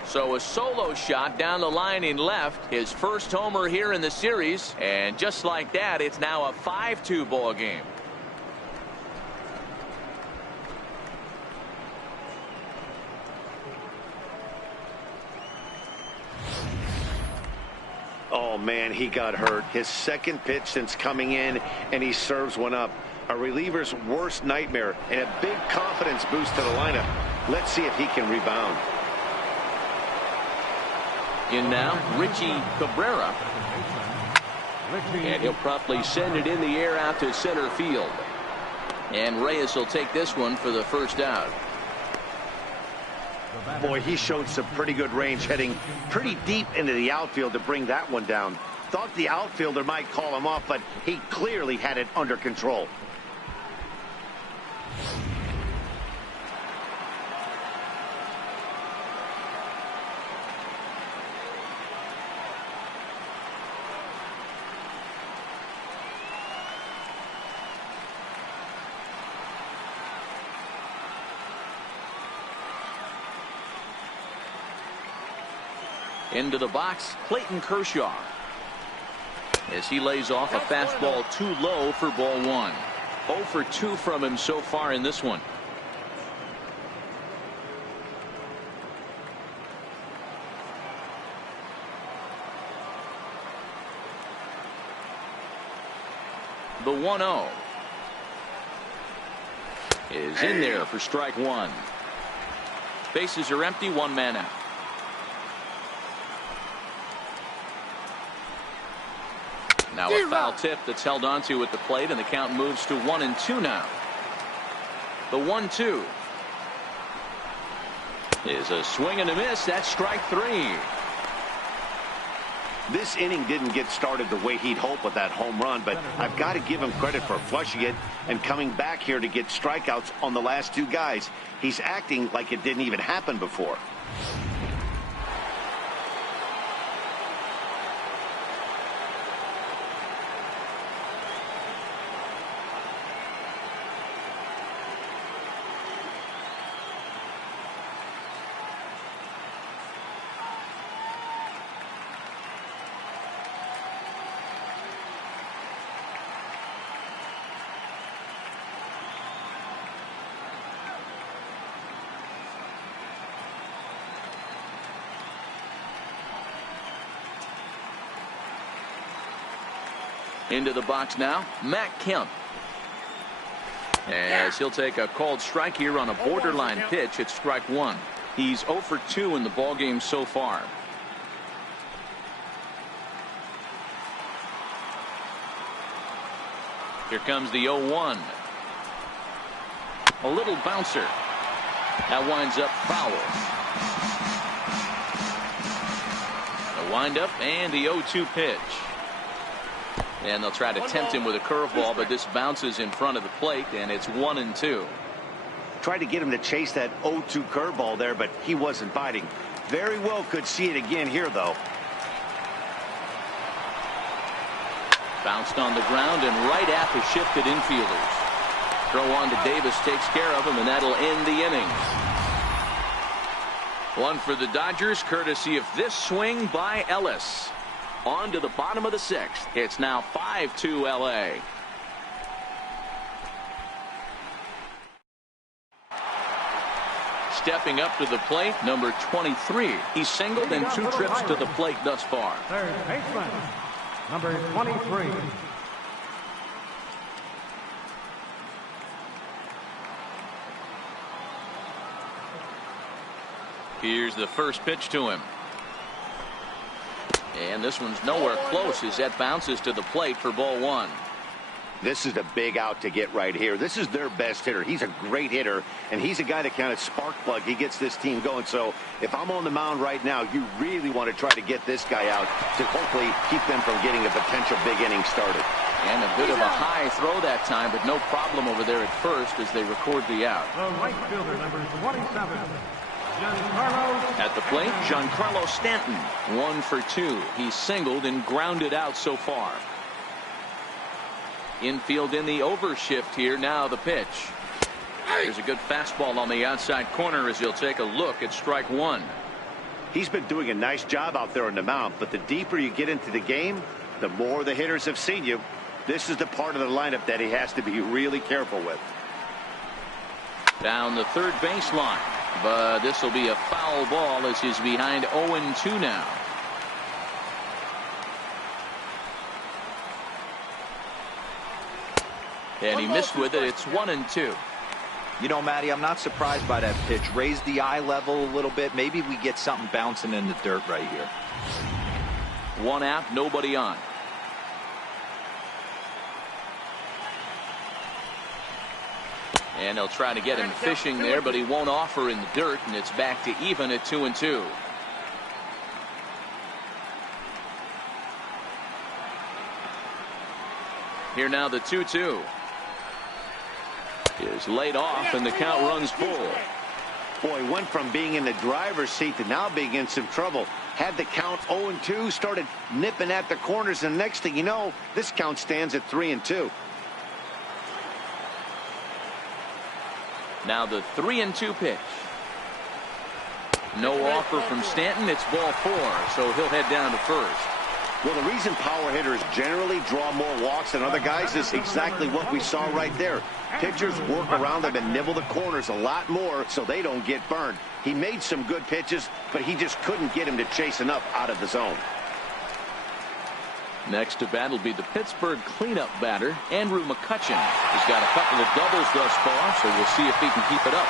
So a solo shot down the line in left, his first homer here in the series, and just like that, it's now a 5-2 ball game. Oh man, he got hurt. His second pitch since coming in, and he serves one up. A reliever's worst nightmare, and a big confidence boost to the lineup. Let's see if he can rebound. In now, Richie Cabrera. And he'll promptly send it in the air out to center field. And Reyes will take this one for the first out. Boy, he showed some pretty good range, heading pretty deep into the outfield to bring that one down. Thought the outfielder might call him off, but he clearly had it under control. Into the box, Clayton Kershaw. As he lays off a fastball too low for ball 1. 0 for 2 from him so far in this one. The 1-0 is in there for strike 1. Bases are empty, 1 man out. Now a foul tip that's held onto at the plate, and the count moves to 1-2 now. The 1-2 is a swing and a miss. That's strike 3. This inning didn't get started the way he'd hoped with that home run, but I've got to give him credit for flushing it and coming back here to get strikeouts on the last 2 guys. He's acting like it didn't even happen before. Into the box now, Matt Kemp. As he'll take a called strike here on a borderline pitch. It's strike 1. He's 0 for 2 in the ballgame so far. Here comes the 0-1. A little bouncer. That winds up foul. The windup and the 0-2 pitch. And they'll try to tempt him with a curveball, but this bounces in front of the plate, and it's 1-2. Tried to get him to chase that 0-2 curveball there, but he wasn't biting. Very well could see it again here, though. Bounced on the ground and right at the shifted infielders. Throw on to Davis takes care of him, and that'll end the inning. One for the Dodgers, courtesy of this swing by Ellis. On to the bottom of the 6th. It's now 5-2 LA. Stepping up to the plate, number 23. He's singled in 2 trips to the plate thus far. Third baseman, number 23. Here's the first pitch to him. And this one's nowhere close as that bounces to the plate for ball 1. This is a big out to get right here. This is their best hitter. He's a great hitter, and he's a guy that kind of spark plug. He gets this team going. So if I'm on the mound right now, you really want to try to get this guy out to hopefully keep them from getting a potential big inning started. And a bit of a high throw that time, but no problem over there at first as they record the out. The right fielder, number 27. At the plate, Giancarlo Stanton, 1 for 2. He's singled and grounded out so far. Infield in the overshift here. Now the pitch. There's a good fastball on the outside corner as he'll take a look at strike 1. He's been doing a nice job out there on the mound, but the deeper you get into the game, the more the hitters have seen you. This is the part of the lineup that he has to be really careful with. Down the third baseline. But this will be a foul ball as he's behind 0-2 now. And he missed with it. It's 1-2. You know, Matty, I'm not surprised by that pitch. Raise the eye level a little bit. Maybe we get something bouncing in the dirt right here. 1 out, nobody on. And they'll try to get him fishing there, but he won't offer in the dirt, and it's back to even at 2-2. Here now the 2-2 is laid off, and the count runs full. Boy, went from being in the driver's seat to now being in some trouble. Had the count 0-2, started nipping at the corners, and next thing you know, this count stands at 3-2. Now the 3-2 pitch. No offer from Stanton. It's ball 4, so he'll head down to first. Well, the reason power hitters generally draw more walks than other guys is exactly what we saw right there. Pitchers work around them and nibble the corners a lot more so they don't get burned. He made some good pitches, but he just couldn't get him to chase enough out of the zone. Next to bat will be the Pittsburgh cleanup batter, Andrew McCutchen. He's got a couple of doubles thus far, so we'll see if he can keep it up.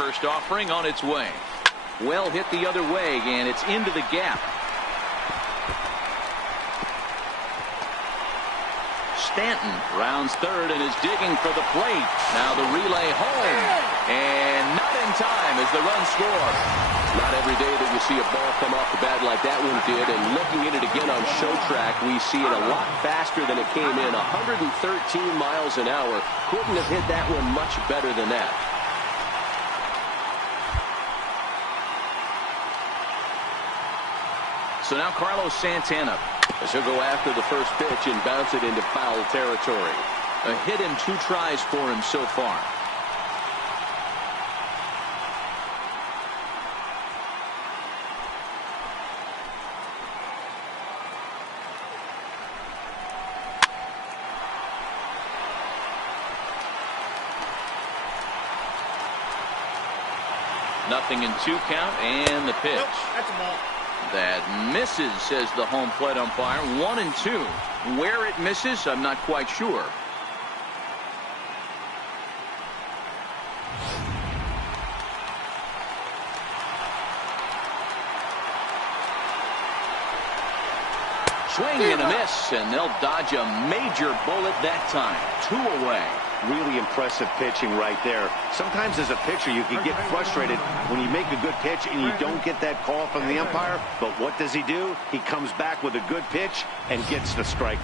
First offering on its way. Well hit the other way, and it's into the gap. Stanton rounds third and is digging for the plate. Now the relay home, and not in time as the run scores. Not every day that you see a ball come off the bat like that one did, and looking at it again on show track, we see it a lot faster than it came in. 113 miles an hour. Couldn't have hit that one much better than that. So now Carlos Santana, as he'll go after the first pitch and bounce it into foul territory. A hit and 2 tries for him so far. Nothing in 2 count, and the pitch. Nope, that's a ball. That misses, says the home plate umpire. 1-2. Where it misses, I'm not quite sure. Swing and a miss, and they'll dodge a major bullet that time. 2 away. Really impressive pitching right there. Sometimes as a pitcher you can get frustrated when you make a good pitch and you don't get that call from the umpire. But what does he do? He comes back with a good pitch and gets the strike.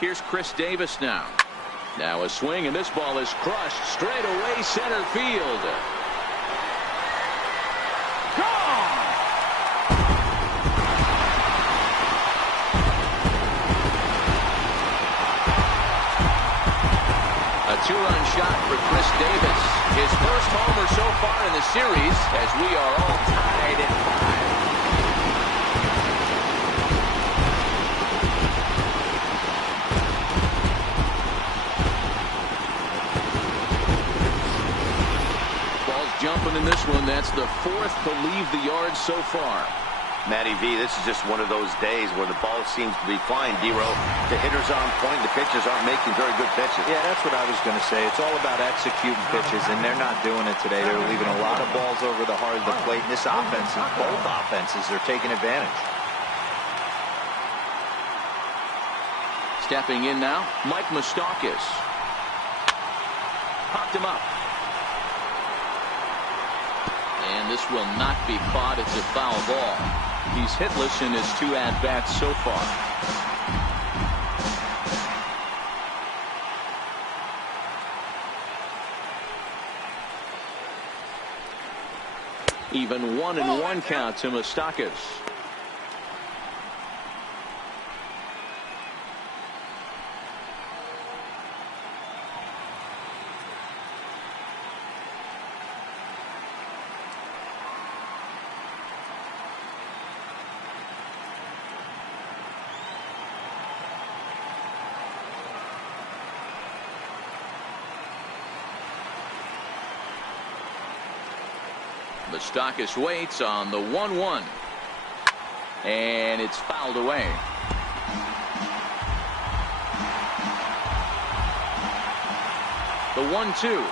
Here's Chris Davis now. Now a swing, and this ball is crushed straight away center field. Gone! A 2-run shot for Chris Davis. His first homer so far in the series, as we are all tied at 5. Jumping in this one. That's the 4th to leave the yard so far. Matty V, this is just one of those days where the ball seems to be flying, D-Row. The hitter's on point. The pitchers aren't making very good pitches. Yeah, that's what I was going to say. It's all about executing pitches, and they're not doing it today. They're leaving a lot of balls over the heart of the plate. And this offense, both offenses, are taking advantage. Stepping in now, Mike Moustakas. Popped him up. And this will not be caught. It's a foul ball. He's hitless in his 2 at-bats so far. Even 1-1 count to Moustakas. Moustakas waits on the 1-1. And it's fouled away. The 1-2.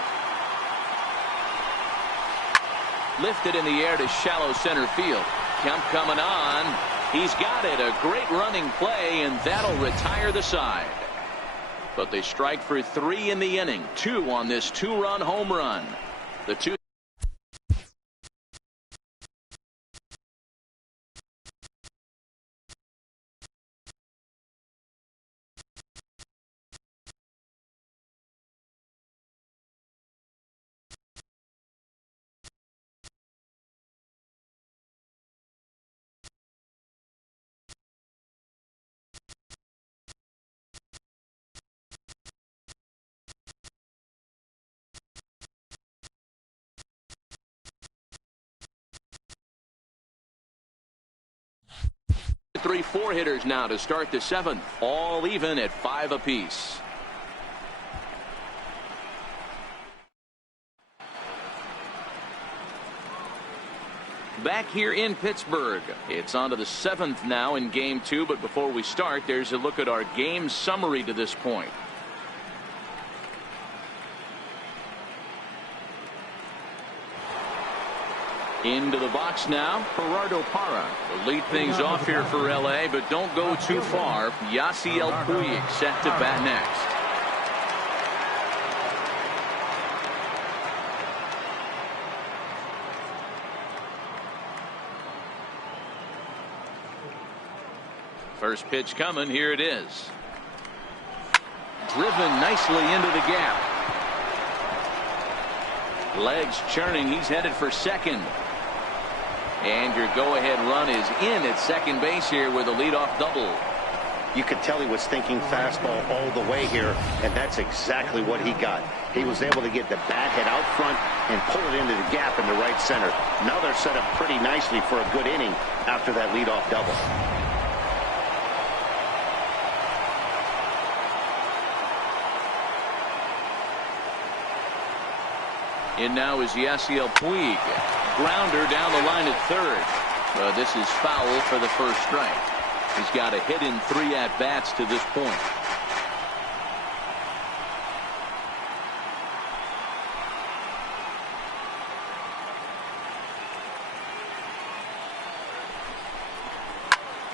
Lifted in the air to shallow center field. Kemp coming on. He's got it. A great running play, and that'll retire the side. But they strike for 3 in the inning. 2 on this 2-run home run. The 2 3-4 hitters now to start the 7th. All even at 5 apiece. Back here in Pittsburgh, it's on to the 7th now in game 2. But before we start, there's a look at our game summary to this point. Into the box now, Gerardo Parra will lead things off here for LA, but don't go too far. Yasiel Puig set to bat next. First pitch coming. Here it is. Driven nicely into the gap. Legs churning. He's headed for second. And your go-ahead run is in at second base here with a leadoff double. You could tell he was thinking fastball all the way here, and that's exactly what he got. He was able to get the bat head out front and pull it into the gap in the right center. Now they're set up pretty nicely for a good inning after that leadoff double. In now is Yasiel Puig. Grounder down the line at third. This is foul for the first strike. He's got a hit in 3 at-bats to this point.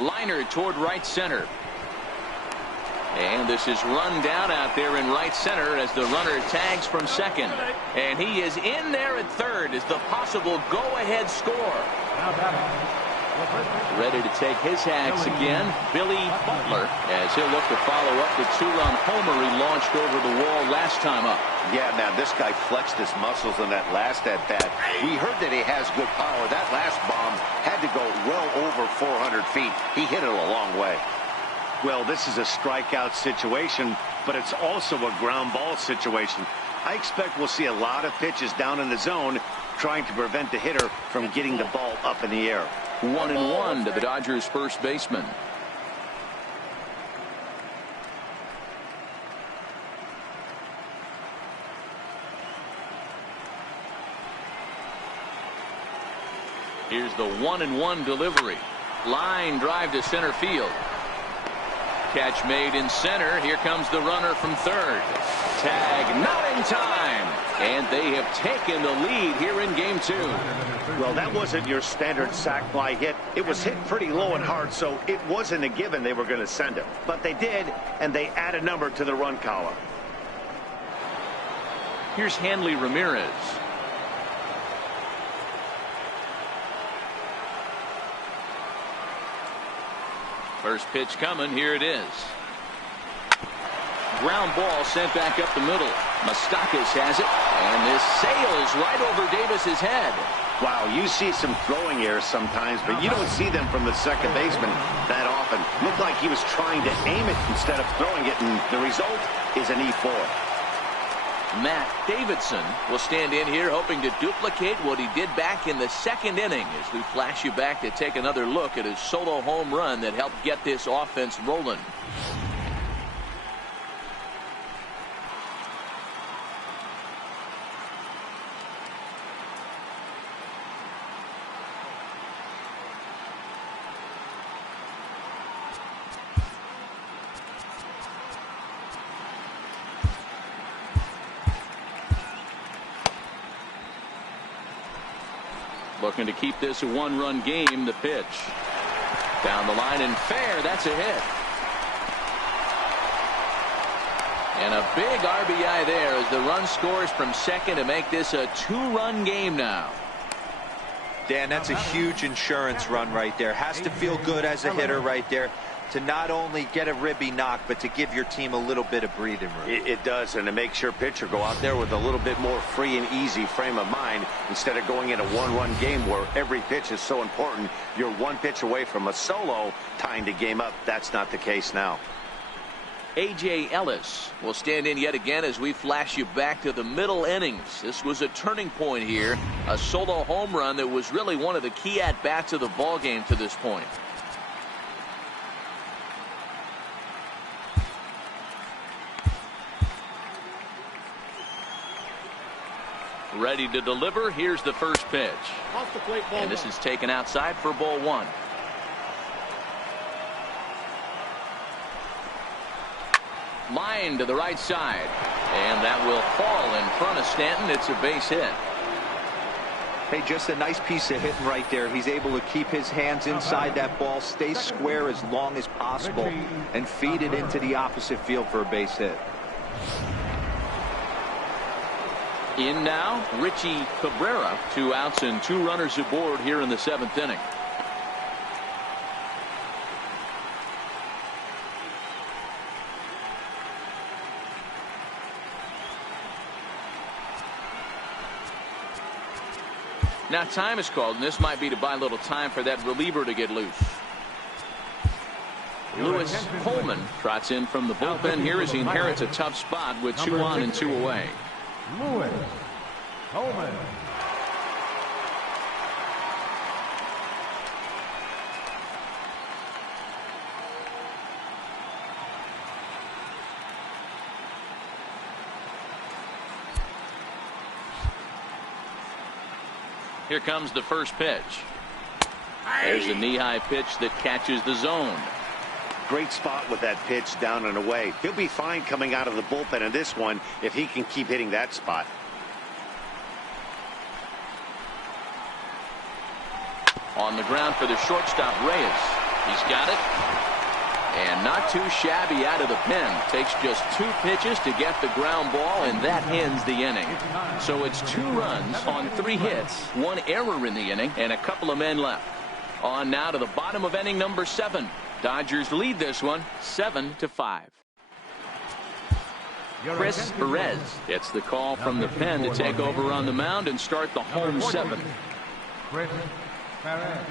Liner toward right center. And this is run down out there in right center as the runner tags from second. And he is in there at third as the possible go-ahead score. Ready to take his hacks again, Billy Butler, as he'll look to follow up the 2-run homer he launched over the wall last time up. Yeah, man, this guy flexed his muscles in that last at-bat. We heard that he has good power. That last bomb had to go well over 400 feet. He hit it a long way. Well, this is a strikeout situation, but it's also a ground ball situation. I expect we'll see a lot of pitches down in the zone trying to prevent the hitter from getting the ball up in the air. 1-1 to the Dodgers first baseman. Here's the 1-1 delivery. Line drive to center field. Catch made in center. Here comes the runner from third. Tag not in time. And they have taken the lead here in game 2. Well, that wasn't your standard sac fly hit. It was hit pretty low and hard, so it wasn't a given they were going to send it. But they did, and they add a number to the run column. Here's Hanley Ramirez. First pitch coming. Here it is. Ground ball sent back up the middle. Moustakas has it, and this sails right over Davis's head. Wow, you see some throwing errors sometimes, but you don't see them from the second baseman that often. Looked like he was trying to aim it instead of throwing it, and the result is an E4. Matt Davidson will stand in here hoping to duplicate what he did back in the second inning as we flash you back to take another look at his solo home run that helped get this offense rolling. Looking to keep this a 1-run game. The pitch down the line and fair. That's a hit. And a big RBI there as the run scores from second to make this a 2-run game now. Dan, that's a huge insurance run right there. Has to feel good as a hitter right there to not only get a ribby knock, but to give your team a little bit of breathing room. It does, and it makes your pitcher go out there with a little bit more free and easy frame of mind instead of going in a 1-run game where every pitch is so important. You're one pitch away from a solo tying the game up. That's not the case now. A.J. Ellis will stand in yet again as we flash you back to the middle innings. This was a turning point here. A solo home run that was really one of the key at-bats of the ball game to this point. ready to deliver. Here's the first pitch. Off the plate, ball And this one. is taken outside for ball one. Line to the right side. And that will fall in front of Stanton. It's a base hit. Hey, just a nice piece of hitting right there. He's able to keep his hands inside that ball, stay square as long as possible, and feed it into the opposite field for a base hit. In now, Richie Cabrera. 2 outs and 2 runners aboard here in the 7th inning. Now time is called, and this might be to buy a little time for that reliever to get loose. Lewis Coleman trots in from the bullpen here as he inherits a tough spot with 2 on and 2 away. Lewis Coleman. Here comes the first pitch. There's a knee-high pitch that catches the zone. Great spot with that pitch down and away. He'll be fine coming out of the bullpen in this one if he can keep hitting that spot. On the ground for the shortstop, Reyes. He's got it. And not too shabby out of the pen. Takes just 2 pitches to get the ground ball, and that ends the inning. So it's 2 runs on 3 hits, 1 error in the inning, and a couple of men left. On now to the bottom of inning number 7. Dodgers lead this one 7-5. Chris Perez gets the call from the pen to take over on the mound and start the home 7. Chris Perez.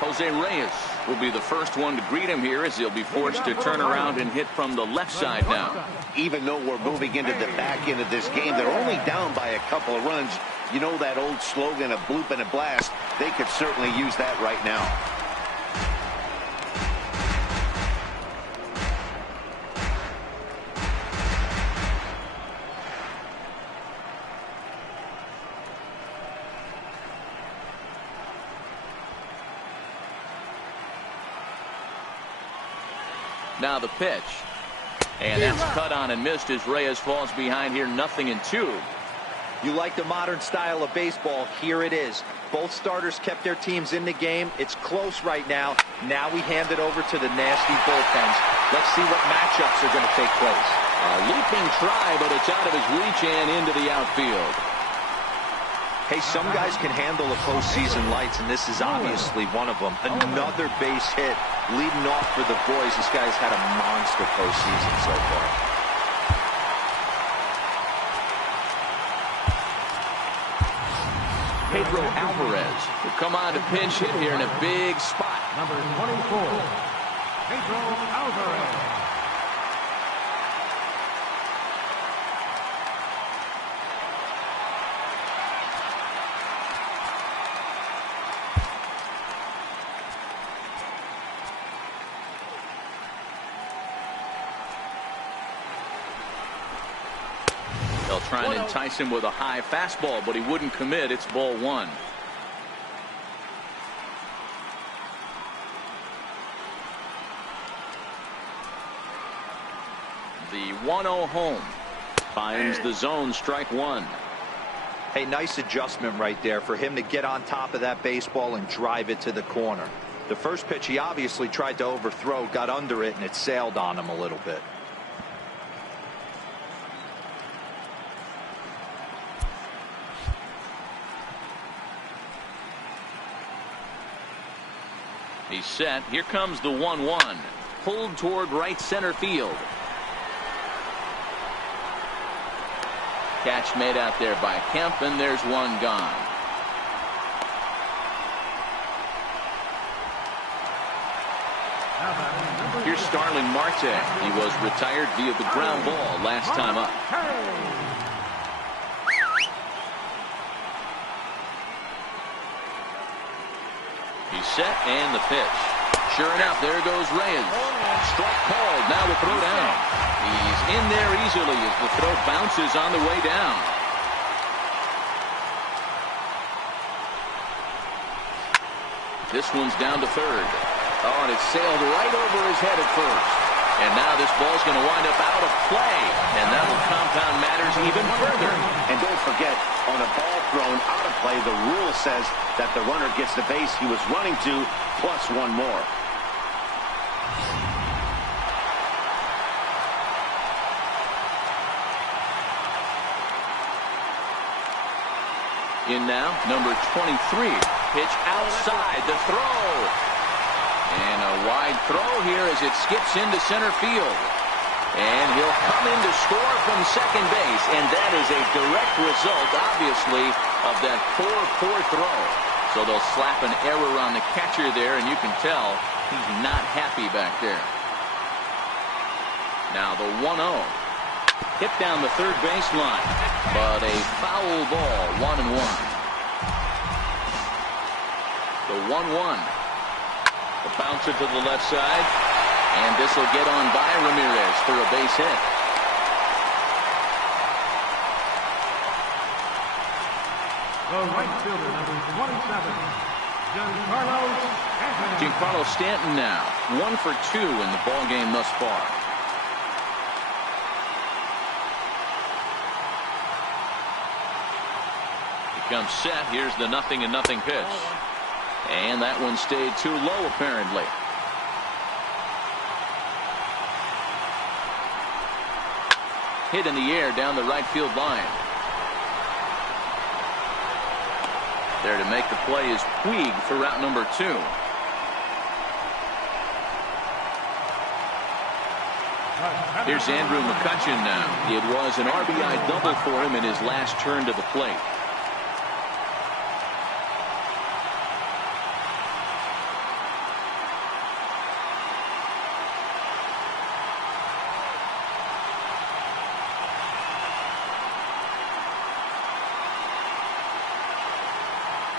Jose Reyes will be the first one to greet him here as he'll be forced to turn around and hit from the left side now. Even though we're moving into the back end of this game, they're only down by a couple of runs. You know that old slogan, a bloop and a blast. They could certainly use that right now. Now the pitch. And that's cut on and missed as Reyes falls behind here 0-2. You like the modern style of baseball. Here it is. Both starters kept their teams in the game. It's close right now. Now we hand it over to the nasty bullpens. Let's see what matchups are going to take place. A leaping try, but it's out of his reach and into the outfield. Hey, some guys can handle the postseason lights, and this is obviously one of them. Another base hit leading off for the boys. This guy's had a monster postseason so far. Pedro Alvarez will come on to pinch hit here in a big spot. Number 24, Pedro Alvarez. They'll try and entice him with a high fastball, but he wouldn't commit. It's ball 1. The 1-0 home finds the zone, strike 1. Hey, nice adjustment right there for him to get on top of that baseball and drive it to the corner. The first pitch he obviously tried to overthrow, got under it, and it sailed on him a little bit. He's set. Here comes the 1-1. Pulled toward right center field. Catch made out there by Kemp, and there's one gone. Here's Starling Marte. He was retired via the ground ball last time up. He's set, and the pitch. Sure enough, there goes Reyes. Strike called. Now the throw down. He's in there easily as the throw bounces on the way down. This one's down to third. Oh, and it sailed right over his head at first. And now this ball's going to wind up out of play. And that will compound matters even further. And don't forget, on a ball thrown out of play, the rule says that the runner gets the base he was running to, plus one more. In now, number 23. Pitch outside the throw. And a wide throw here as it skips into center field. And he'll come in to score from second base. And that is a direct result, obviously, of that poor throw. So they'll slap an error on the catcher there, and you can tell he's not happy back there. Now the 1-0. Hit down the third baseline. But a foul ball, 1-1. The 1-1. The bouncer to the left side. And this will get on by Ramirez for a base hit. The right fielder, number 27, Giancarlo Stanton now, 1 for 2 in the ball game thus far. He comes set. Here's the 0-0 pitch. And that one stayed too low, apparently. Hit in the air down the right field line. There to make the play is Puig for route number 2. Here's Andrew McCutchen now. It was an RBI double for him in his last turn to the plate.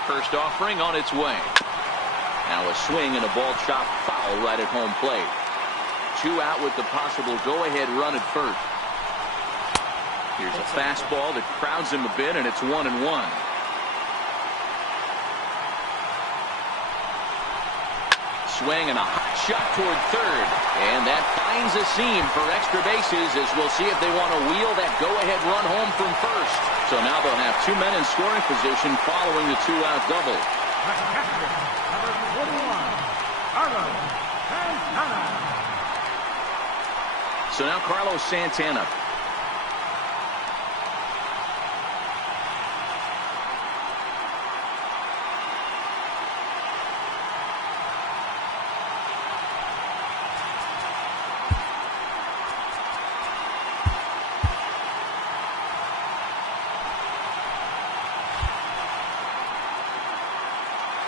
First offering on its way. Now a swing and a ball chopped foul right at home plate. 2 out with the possible go-ahead run at first. Here's a fastball that crowds him a bit, and it's 1-1. Swing and a hot shot toward third. And that finds a seam for extra bases as we'll see if they want to wheel that go-ahead run home from first. So now they'll have 2 men in scoring position following the 2-out double. number 41, Carlos Santana. So now Carlos Santana.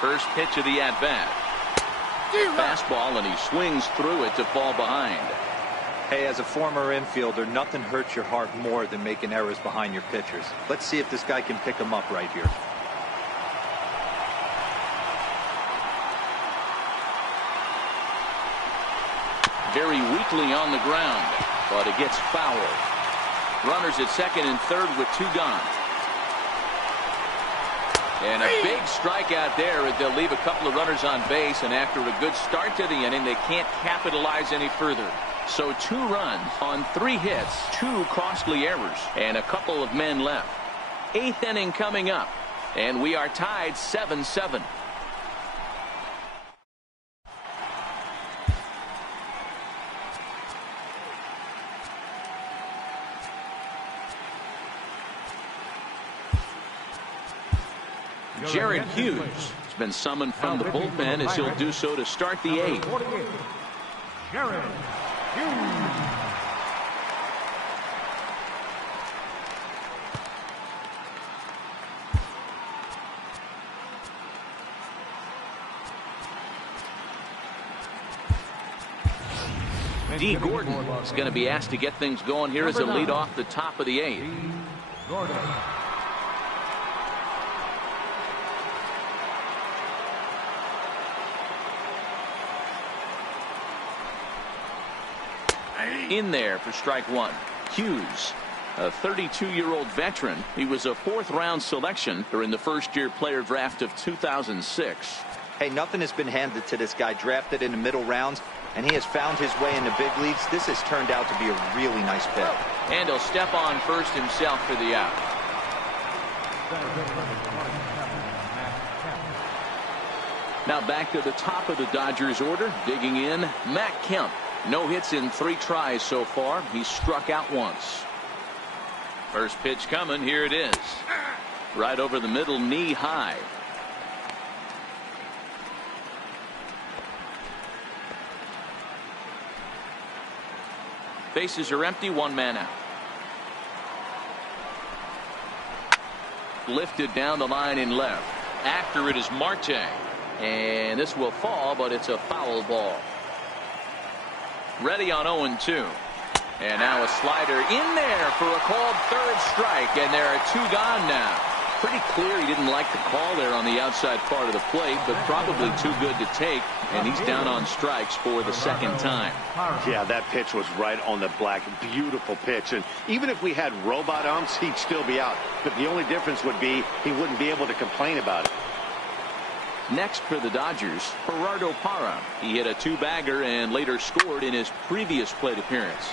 First pitch of the at-bat. Fastball, and he swings through it to fall behind. Hey, as a former infielder, nothing hurts your heart more than making errors behind your pitchers. Let's see if this guy can pick them up right here. Very weakly on the ground, but it gets fouled. Runners at second and third with 2 gone. And a big strikeout there as they'll leave a couple of runners on base, and after a good start to the inning, they can't capitalize any further. So 2 runs on 3 hits, 2 costly errors, and a couple of men left. 8th inning coming up, and we are tied 7-7. Jared Hughes has been summoned from the bullpen as he'll do so to start the 8th. Jared Hughes. D. Gordon is going to be asked to get things going here as a lead off the top of the 8th. Gordon. In there for strike one. Hughes, a 32-year-old veteran. He was a fourth-round selection during the first-year player draft of 2006. Hey, nothing has been handed to this guy. Drafted in the middle rounds, and he has found his way in the big leagues. This has turned out to be a really nice pick. And he'll step on first himself for the out. Now back to the top of the Dodgers order. Digging in, Matt Kemp. No hits in 3 tries so far. He's struck out once. First pitch coming. Here it is. Right over the middle, knee high. Bases are empty. 1 man out. Lifted down the line in left. After it is Marte. And this will fall, but it's a foul ball. Ready on 0-2. And now a slider in there for a called third strike. And there are 2 gone now. Pretty clear he didn't like the call there on the outside part of the plate, but probably too good to take. And he's down on strikes for the second time. Yeah, that pitch was right on the black. Beautiful pitch. And even if we had robot umps, he'd still be out. But the only difference would be he wouldn't be able to complain about it. Next for the Dodgers, Gerardo Parra. He hit a 2-bagger and later scored in his previous plate appearance.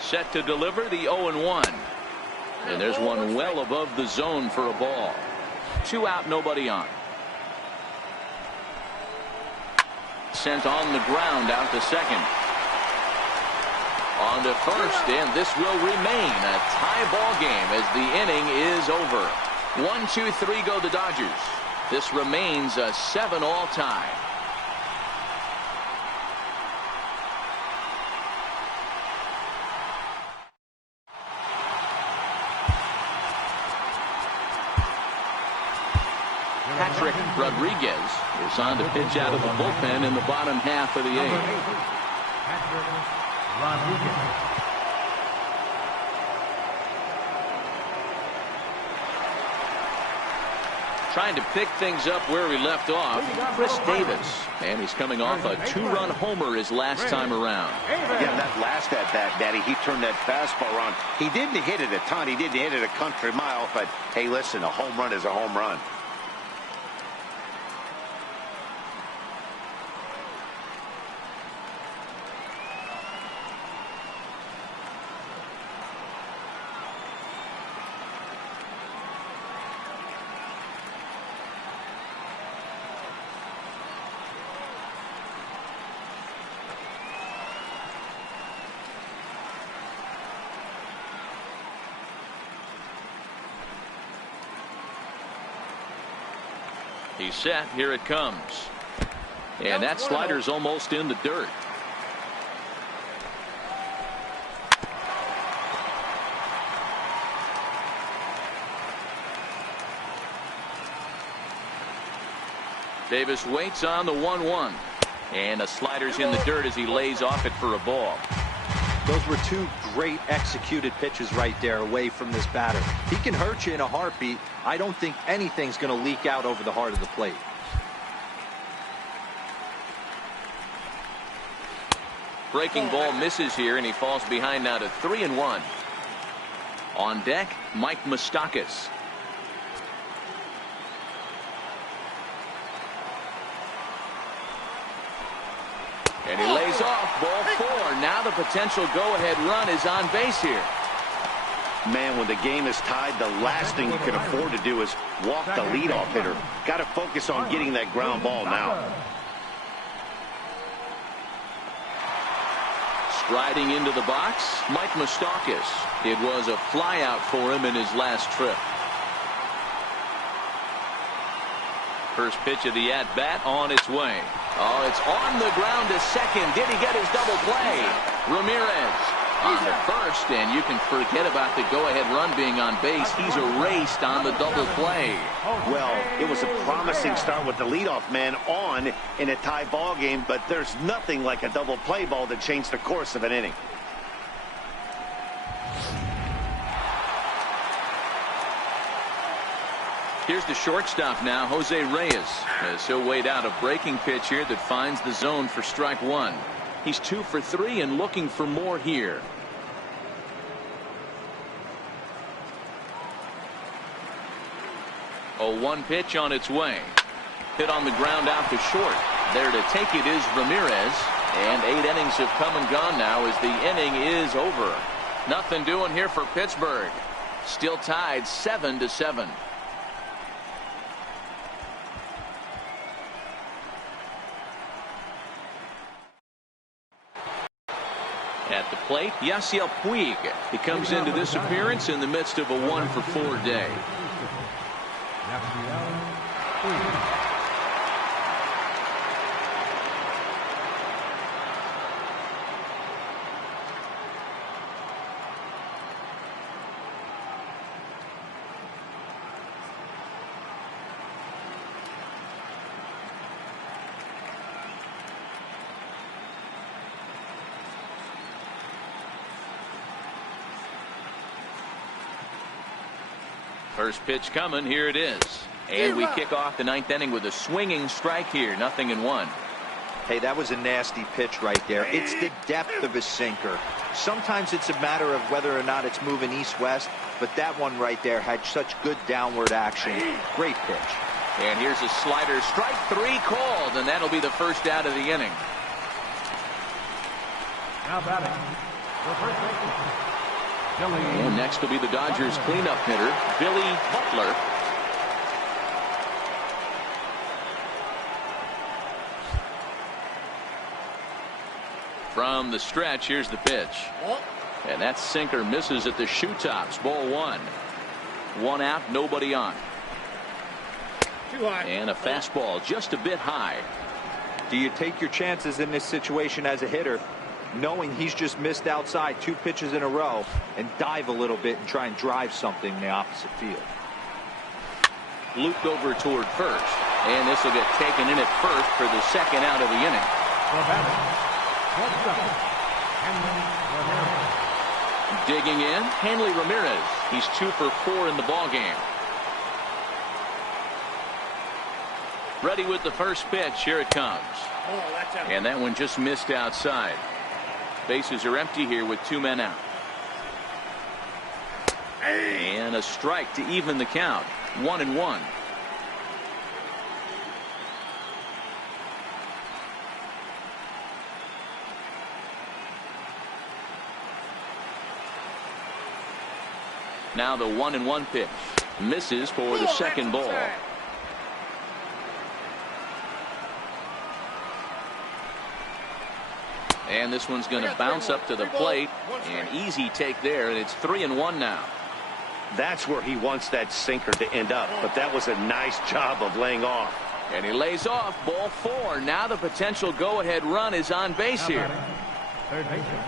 Set to deliver the 0-1. And there's one well above the zone for a ball. 2 out, nobody on. Sent on the ground out to second. On to first, and this will remain a tie ball game as the inning is over. 1, 2, 3 go the Dodgers. This remains a 7-all tie. Patrick Rodriguez is on to pitch out of the bullpen in the bottom half of the 8th. Trying to pick things up where we left off, Chris Davis. And he's coming off a 2-run homer his last time around. Yeah, that last at-bat, Daddy, he turned that fastball around. He didn't hit it a ton. He didn't hit it a country mile. But, hey, listen, a home run is a home run. He's set. Here it comes. And that slider's almost in the dirt. Davis waits on the 1-1. And the slider's in the dirt as he lays off it for a ball. Those were 2 great executed pitches right there away from this batter. He can hurt you in a heartbeat. I don't think anything's going to leak out over the heart of the plate. Breaking ball misses here, and he falls behind now to 3-1. On deck, Mike Moustakas. And he lays off, ball 4. Now the potential go-ahead run is on base here. Man, when the game is tied, the last thing you can afford to do is walk the leadoff hitter. Got to focus on getting that ground ball now. Striding into the box, Mike Moustakas. It was a flyout for him in his last trip. First pitch of the at-bat on its way. Oh, it's on the ground to second. Did he get his double play? Ramirez on the first, and you can forget about the go-ahead run being on base. He's erased on the double play. Well, it was a promising start with the leadoff man on in a tie ball game, but there's nothing like a double play ball that changed the course of an inning. Here's the shortstop now, Jose Reyes, as he'll wait out a breaking pitch here that finds the zone for strike one. He's 2 for 3 and looking for more here. A 1 pitch on its way. Hit on the ground out to short. There to take it is Ramirez. And 8 innings have come and gone now as the inning is over. Nothing doing here for Pittsburgh. Still tied 7-7. At the plate, Yasiel Puig. He comes into this appearance in the midst of a 1 for 4 day. First pitch coming. Here it is. And we kick off the 9th inning with a swinging strike here. 0-1. Hey, that was a nasty pitch right there. It's the depth of a sinker. Sometimes it's a matter of whether or not it's moving east-west, but that one right there had such good downward action. Great pitch. And here's a slider. Strike 3 called, and that'll be the first out of the inning. Now batting, the first baseman, Billy. And next will be the Dodgers cleanup hitter, Billy Butler. From the stretch, here's the pitch. And that sinker misses at the shoe tops. Ball 1. 1 out, nobody on. Too high. And a fastball just a bit high. Do you take your chances in this situation as a hitter, knowing he's just missed outside 2 pitches in a row, and dive a little bit and try and drive something in the opposite field? Looped over toward first. And this will get taken in at first for the second out of the inning. The batter, shortstop, Henry Ramirez. Digging in, Hanley Ramirez. He's 2 for 4 in the ballgame. Ready with the first pitch. Here it comes. Oh, that's out. And that one just missed outside. Bases are empty here with 2 men out. And a strike to even the count. 1-1. Now the 1-1 pitch. Misses for the second ball. And this one's going to bounce up to the plate. An easy take there, and it's 3-1 now. That's where he wants that sinker to end up, but that was a nice job of laying off. And he lays off. Ball 4. Now the potential go-ahead run is on base here. Third baseman,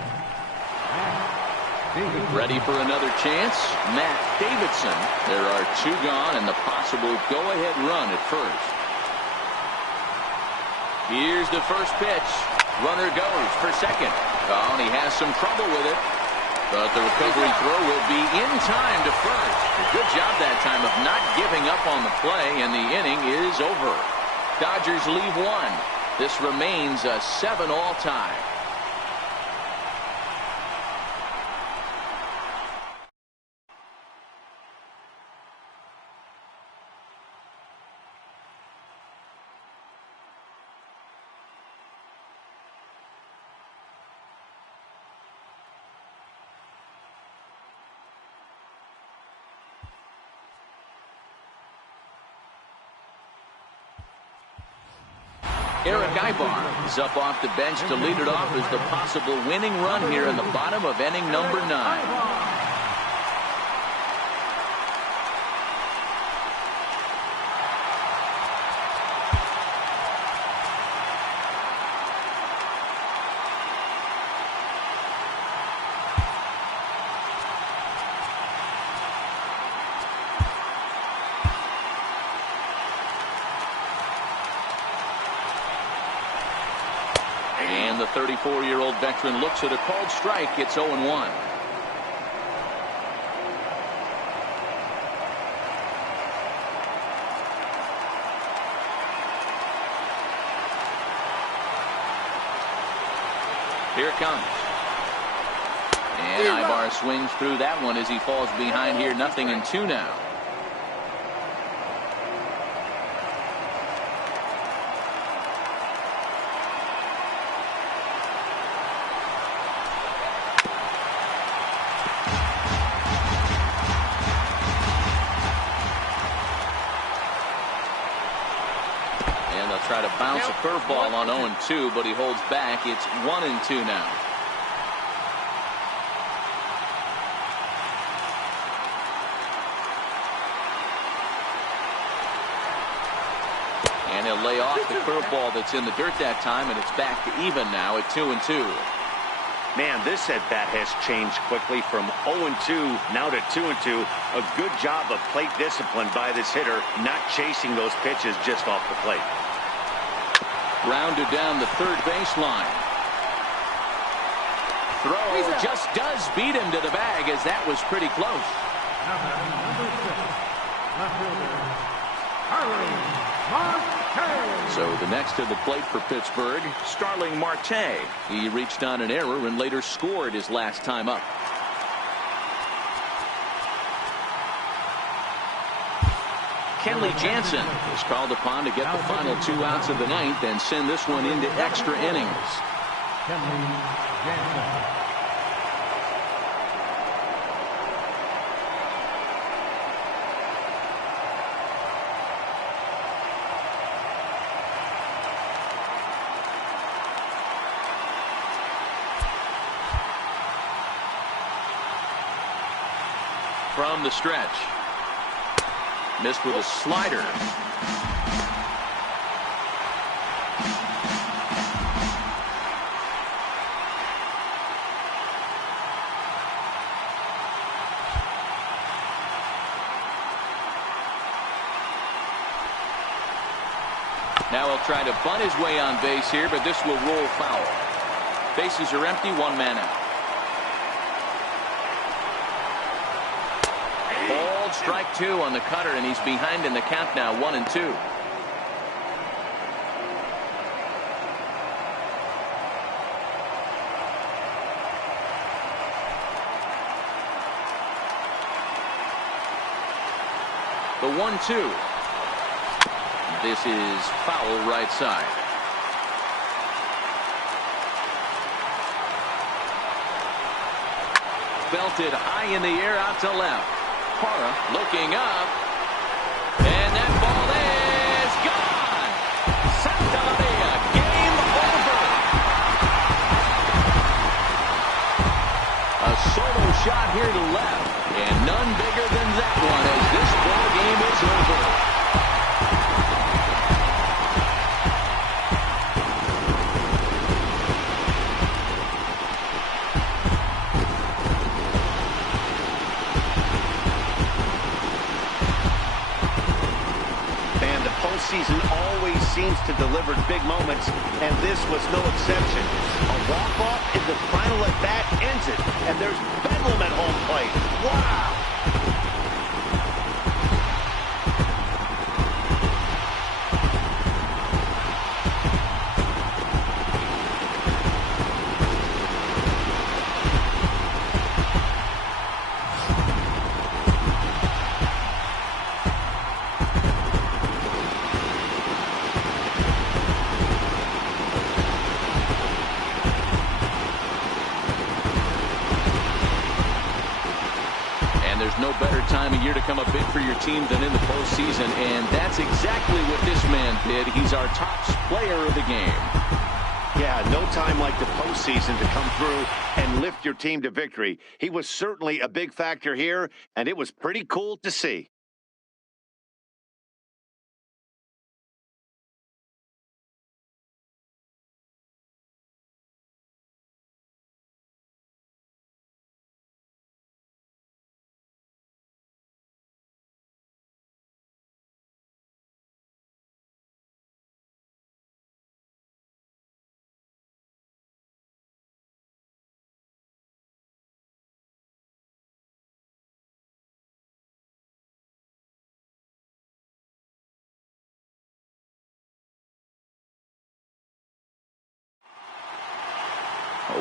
Ready for another chance. Matt Davidson. There are 2 gone and the possible go-ahead run at first. Here's the first pitch. Runner goes for second. Oh, and he has some trouble with it. But the recovery throw will be in time to first. A good job that time of not giving up on the play, and the inning is over. Dodgers leave 1. This remains a 7-all tie. Eric Ibar is up off the bench to lead it off as the possible winning run here in the bottom of inning number 9. And the 34-year-old veteran looks at a called strike. It's 0-1. Here it comes. And Ibar swings through that one as he falls behind here. 0-2 now. Try to bounce a curveball on 0-2, but he holds back. It's 1-2 now. And he'll lay off the curveball that's in the dirt that time, and it's back to even now at 2-2. Man, this at-bat has changed quickly from 0-2 now to 2-2. A good job of plate discipline by this hitter, not chasing those pitches just off the plate. Grounded down the third baseline. Throw just does beat him to the bag, as that was pretty close. So the next to the plate for Pittsburgh, Starling Marte. He reached on an error and later scored his last time up. Kenley Jansen is called upon to get the final 2 outs of the ninth and send this one into extra innings. Kenley Jansen. From the stretch. Missed with a slider. Now he'll try to bunt his way on base here, but this will roll foul. Bases are empty, 1 man out. Strike 2 on the cutter, and he's behind in the count now, 1-2. The 1-2. This is foul right side. Belted high in the air out to left. Parra looking up, and that ball is gone. Santa Maria, game over. A solo shot here to left, and none bigger than that one as this ball game is over. Season always seems to deliver big moments, and this was no exception. A walk-off in the final at-bat ends it, and there's bedlam at home plate. Wow! No better time of year to come up big for your team than in the postseason, and that's exactly what this man did. He's our top player of the game. Yeah, no time like the postseason to come through and lift your team to victory. He was certainly a big factor here, and it was pretty cool to see.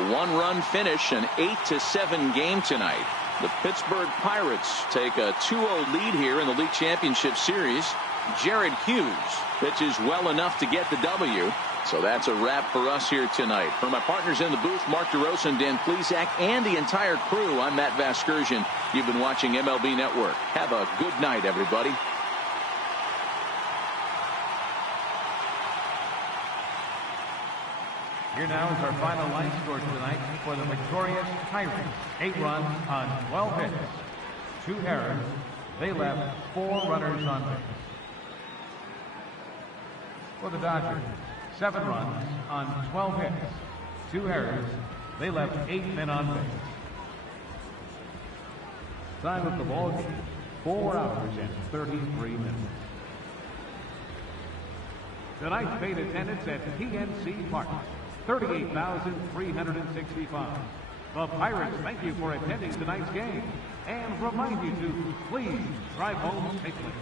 A one-run finish, an 8-7 game tonight. The Pittsburgh Pirates take a 2-0 lead here in the league championship series. Jared Hughes pitches well enough to get the W. So that's a wrap for us here tonight. For my partners in the booth, Mark DeRosa and Dan Plesac, and the entire crew, I'm Matt Vasgersian. You've been watching MLB Network. Have a good night, everybody. Here now is our final line score tonight for the victorious Pirates. 8 runs on 12 hits. 2 errors. They left 4 runners on base. For the Dodgers, 7 runs on 12 hits. 2 errors. They left 8 men on base. Time of the ball game, 4 hours and 33 minutes. Tonight's paid attendance at PNC Park, 38,365. The Pirates thank you for attending tonight's game and remind you to please drive home safely.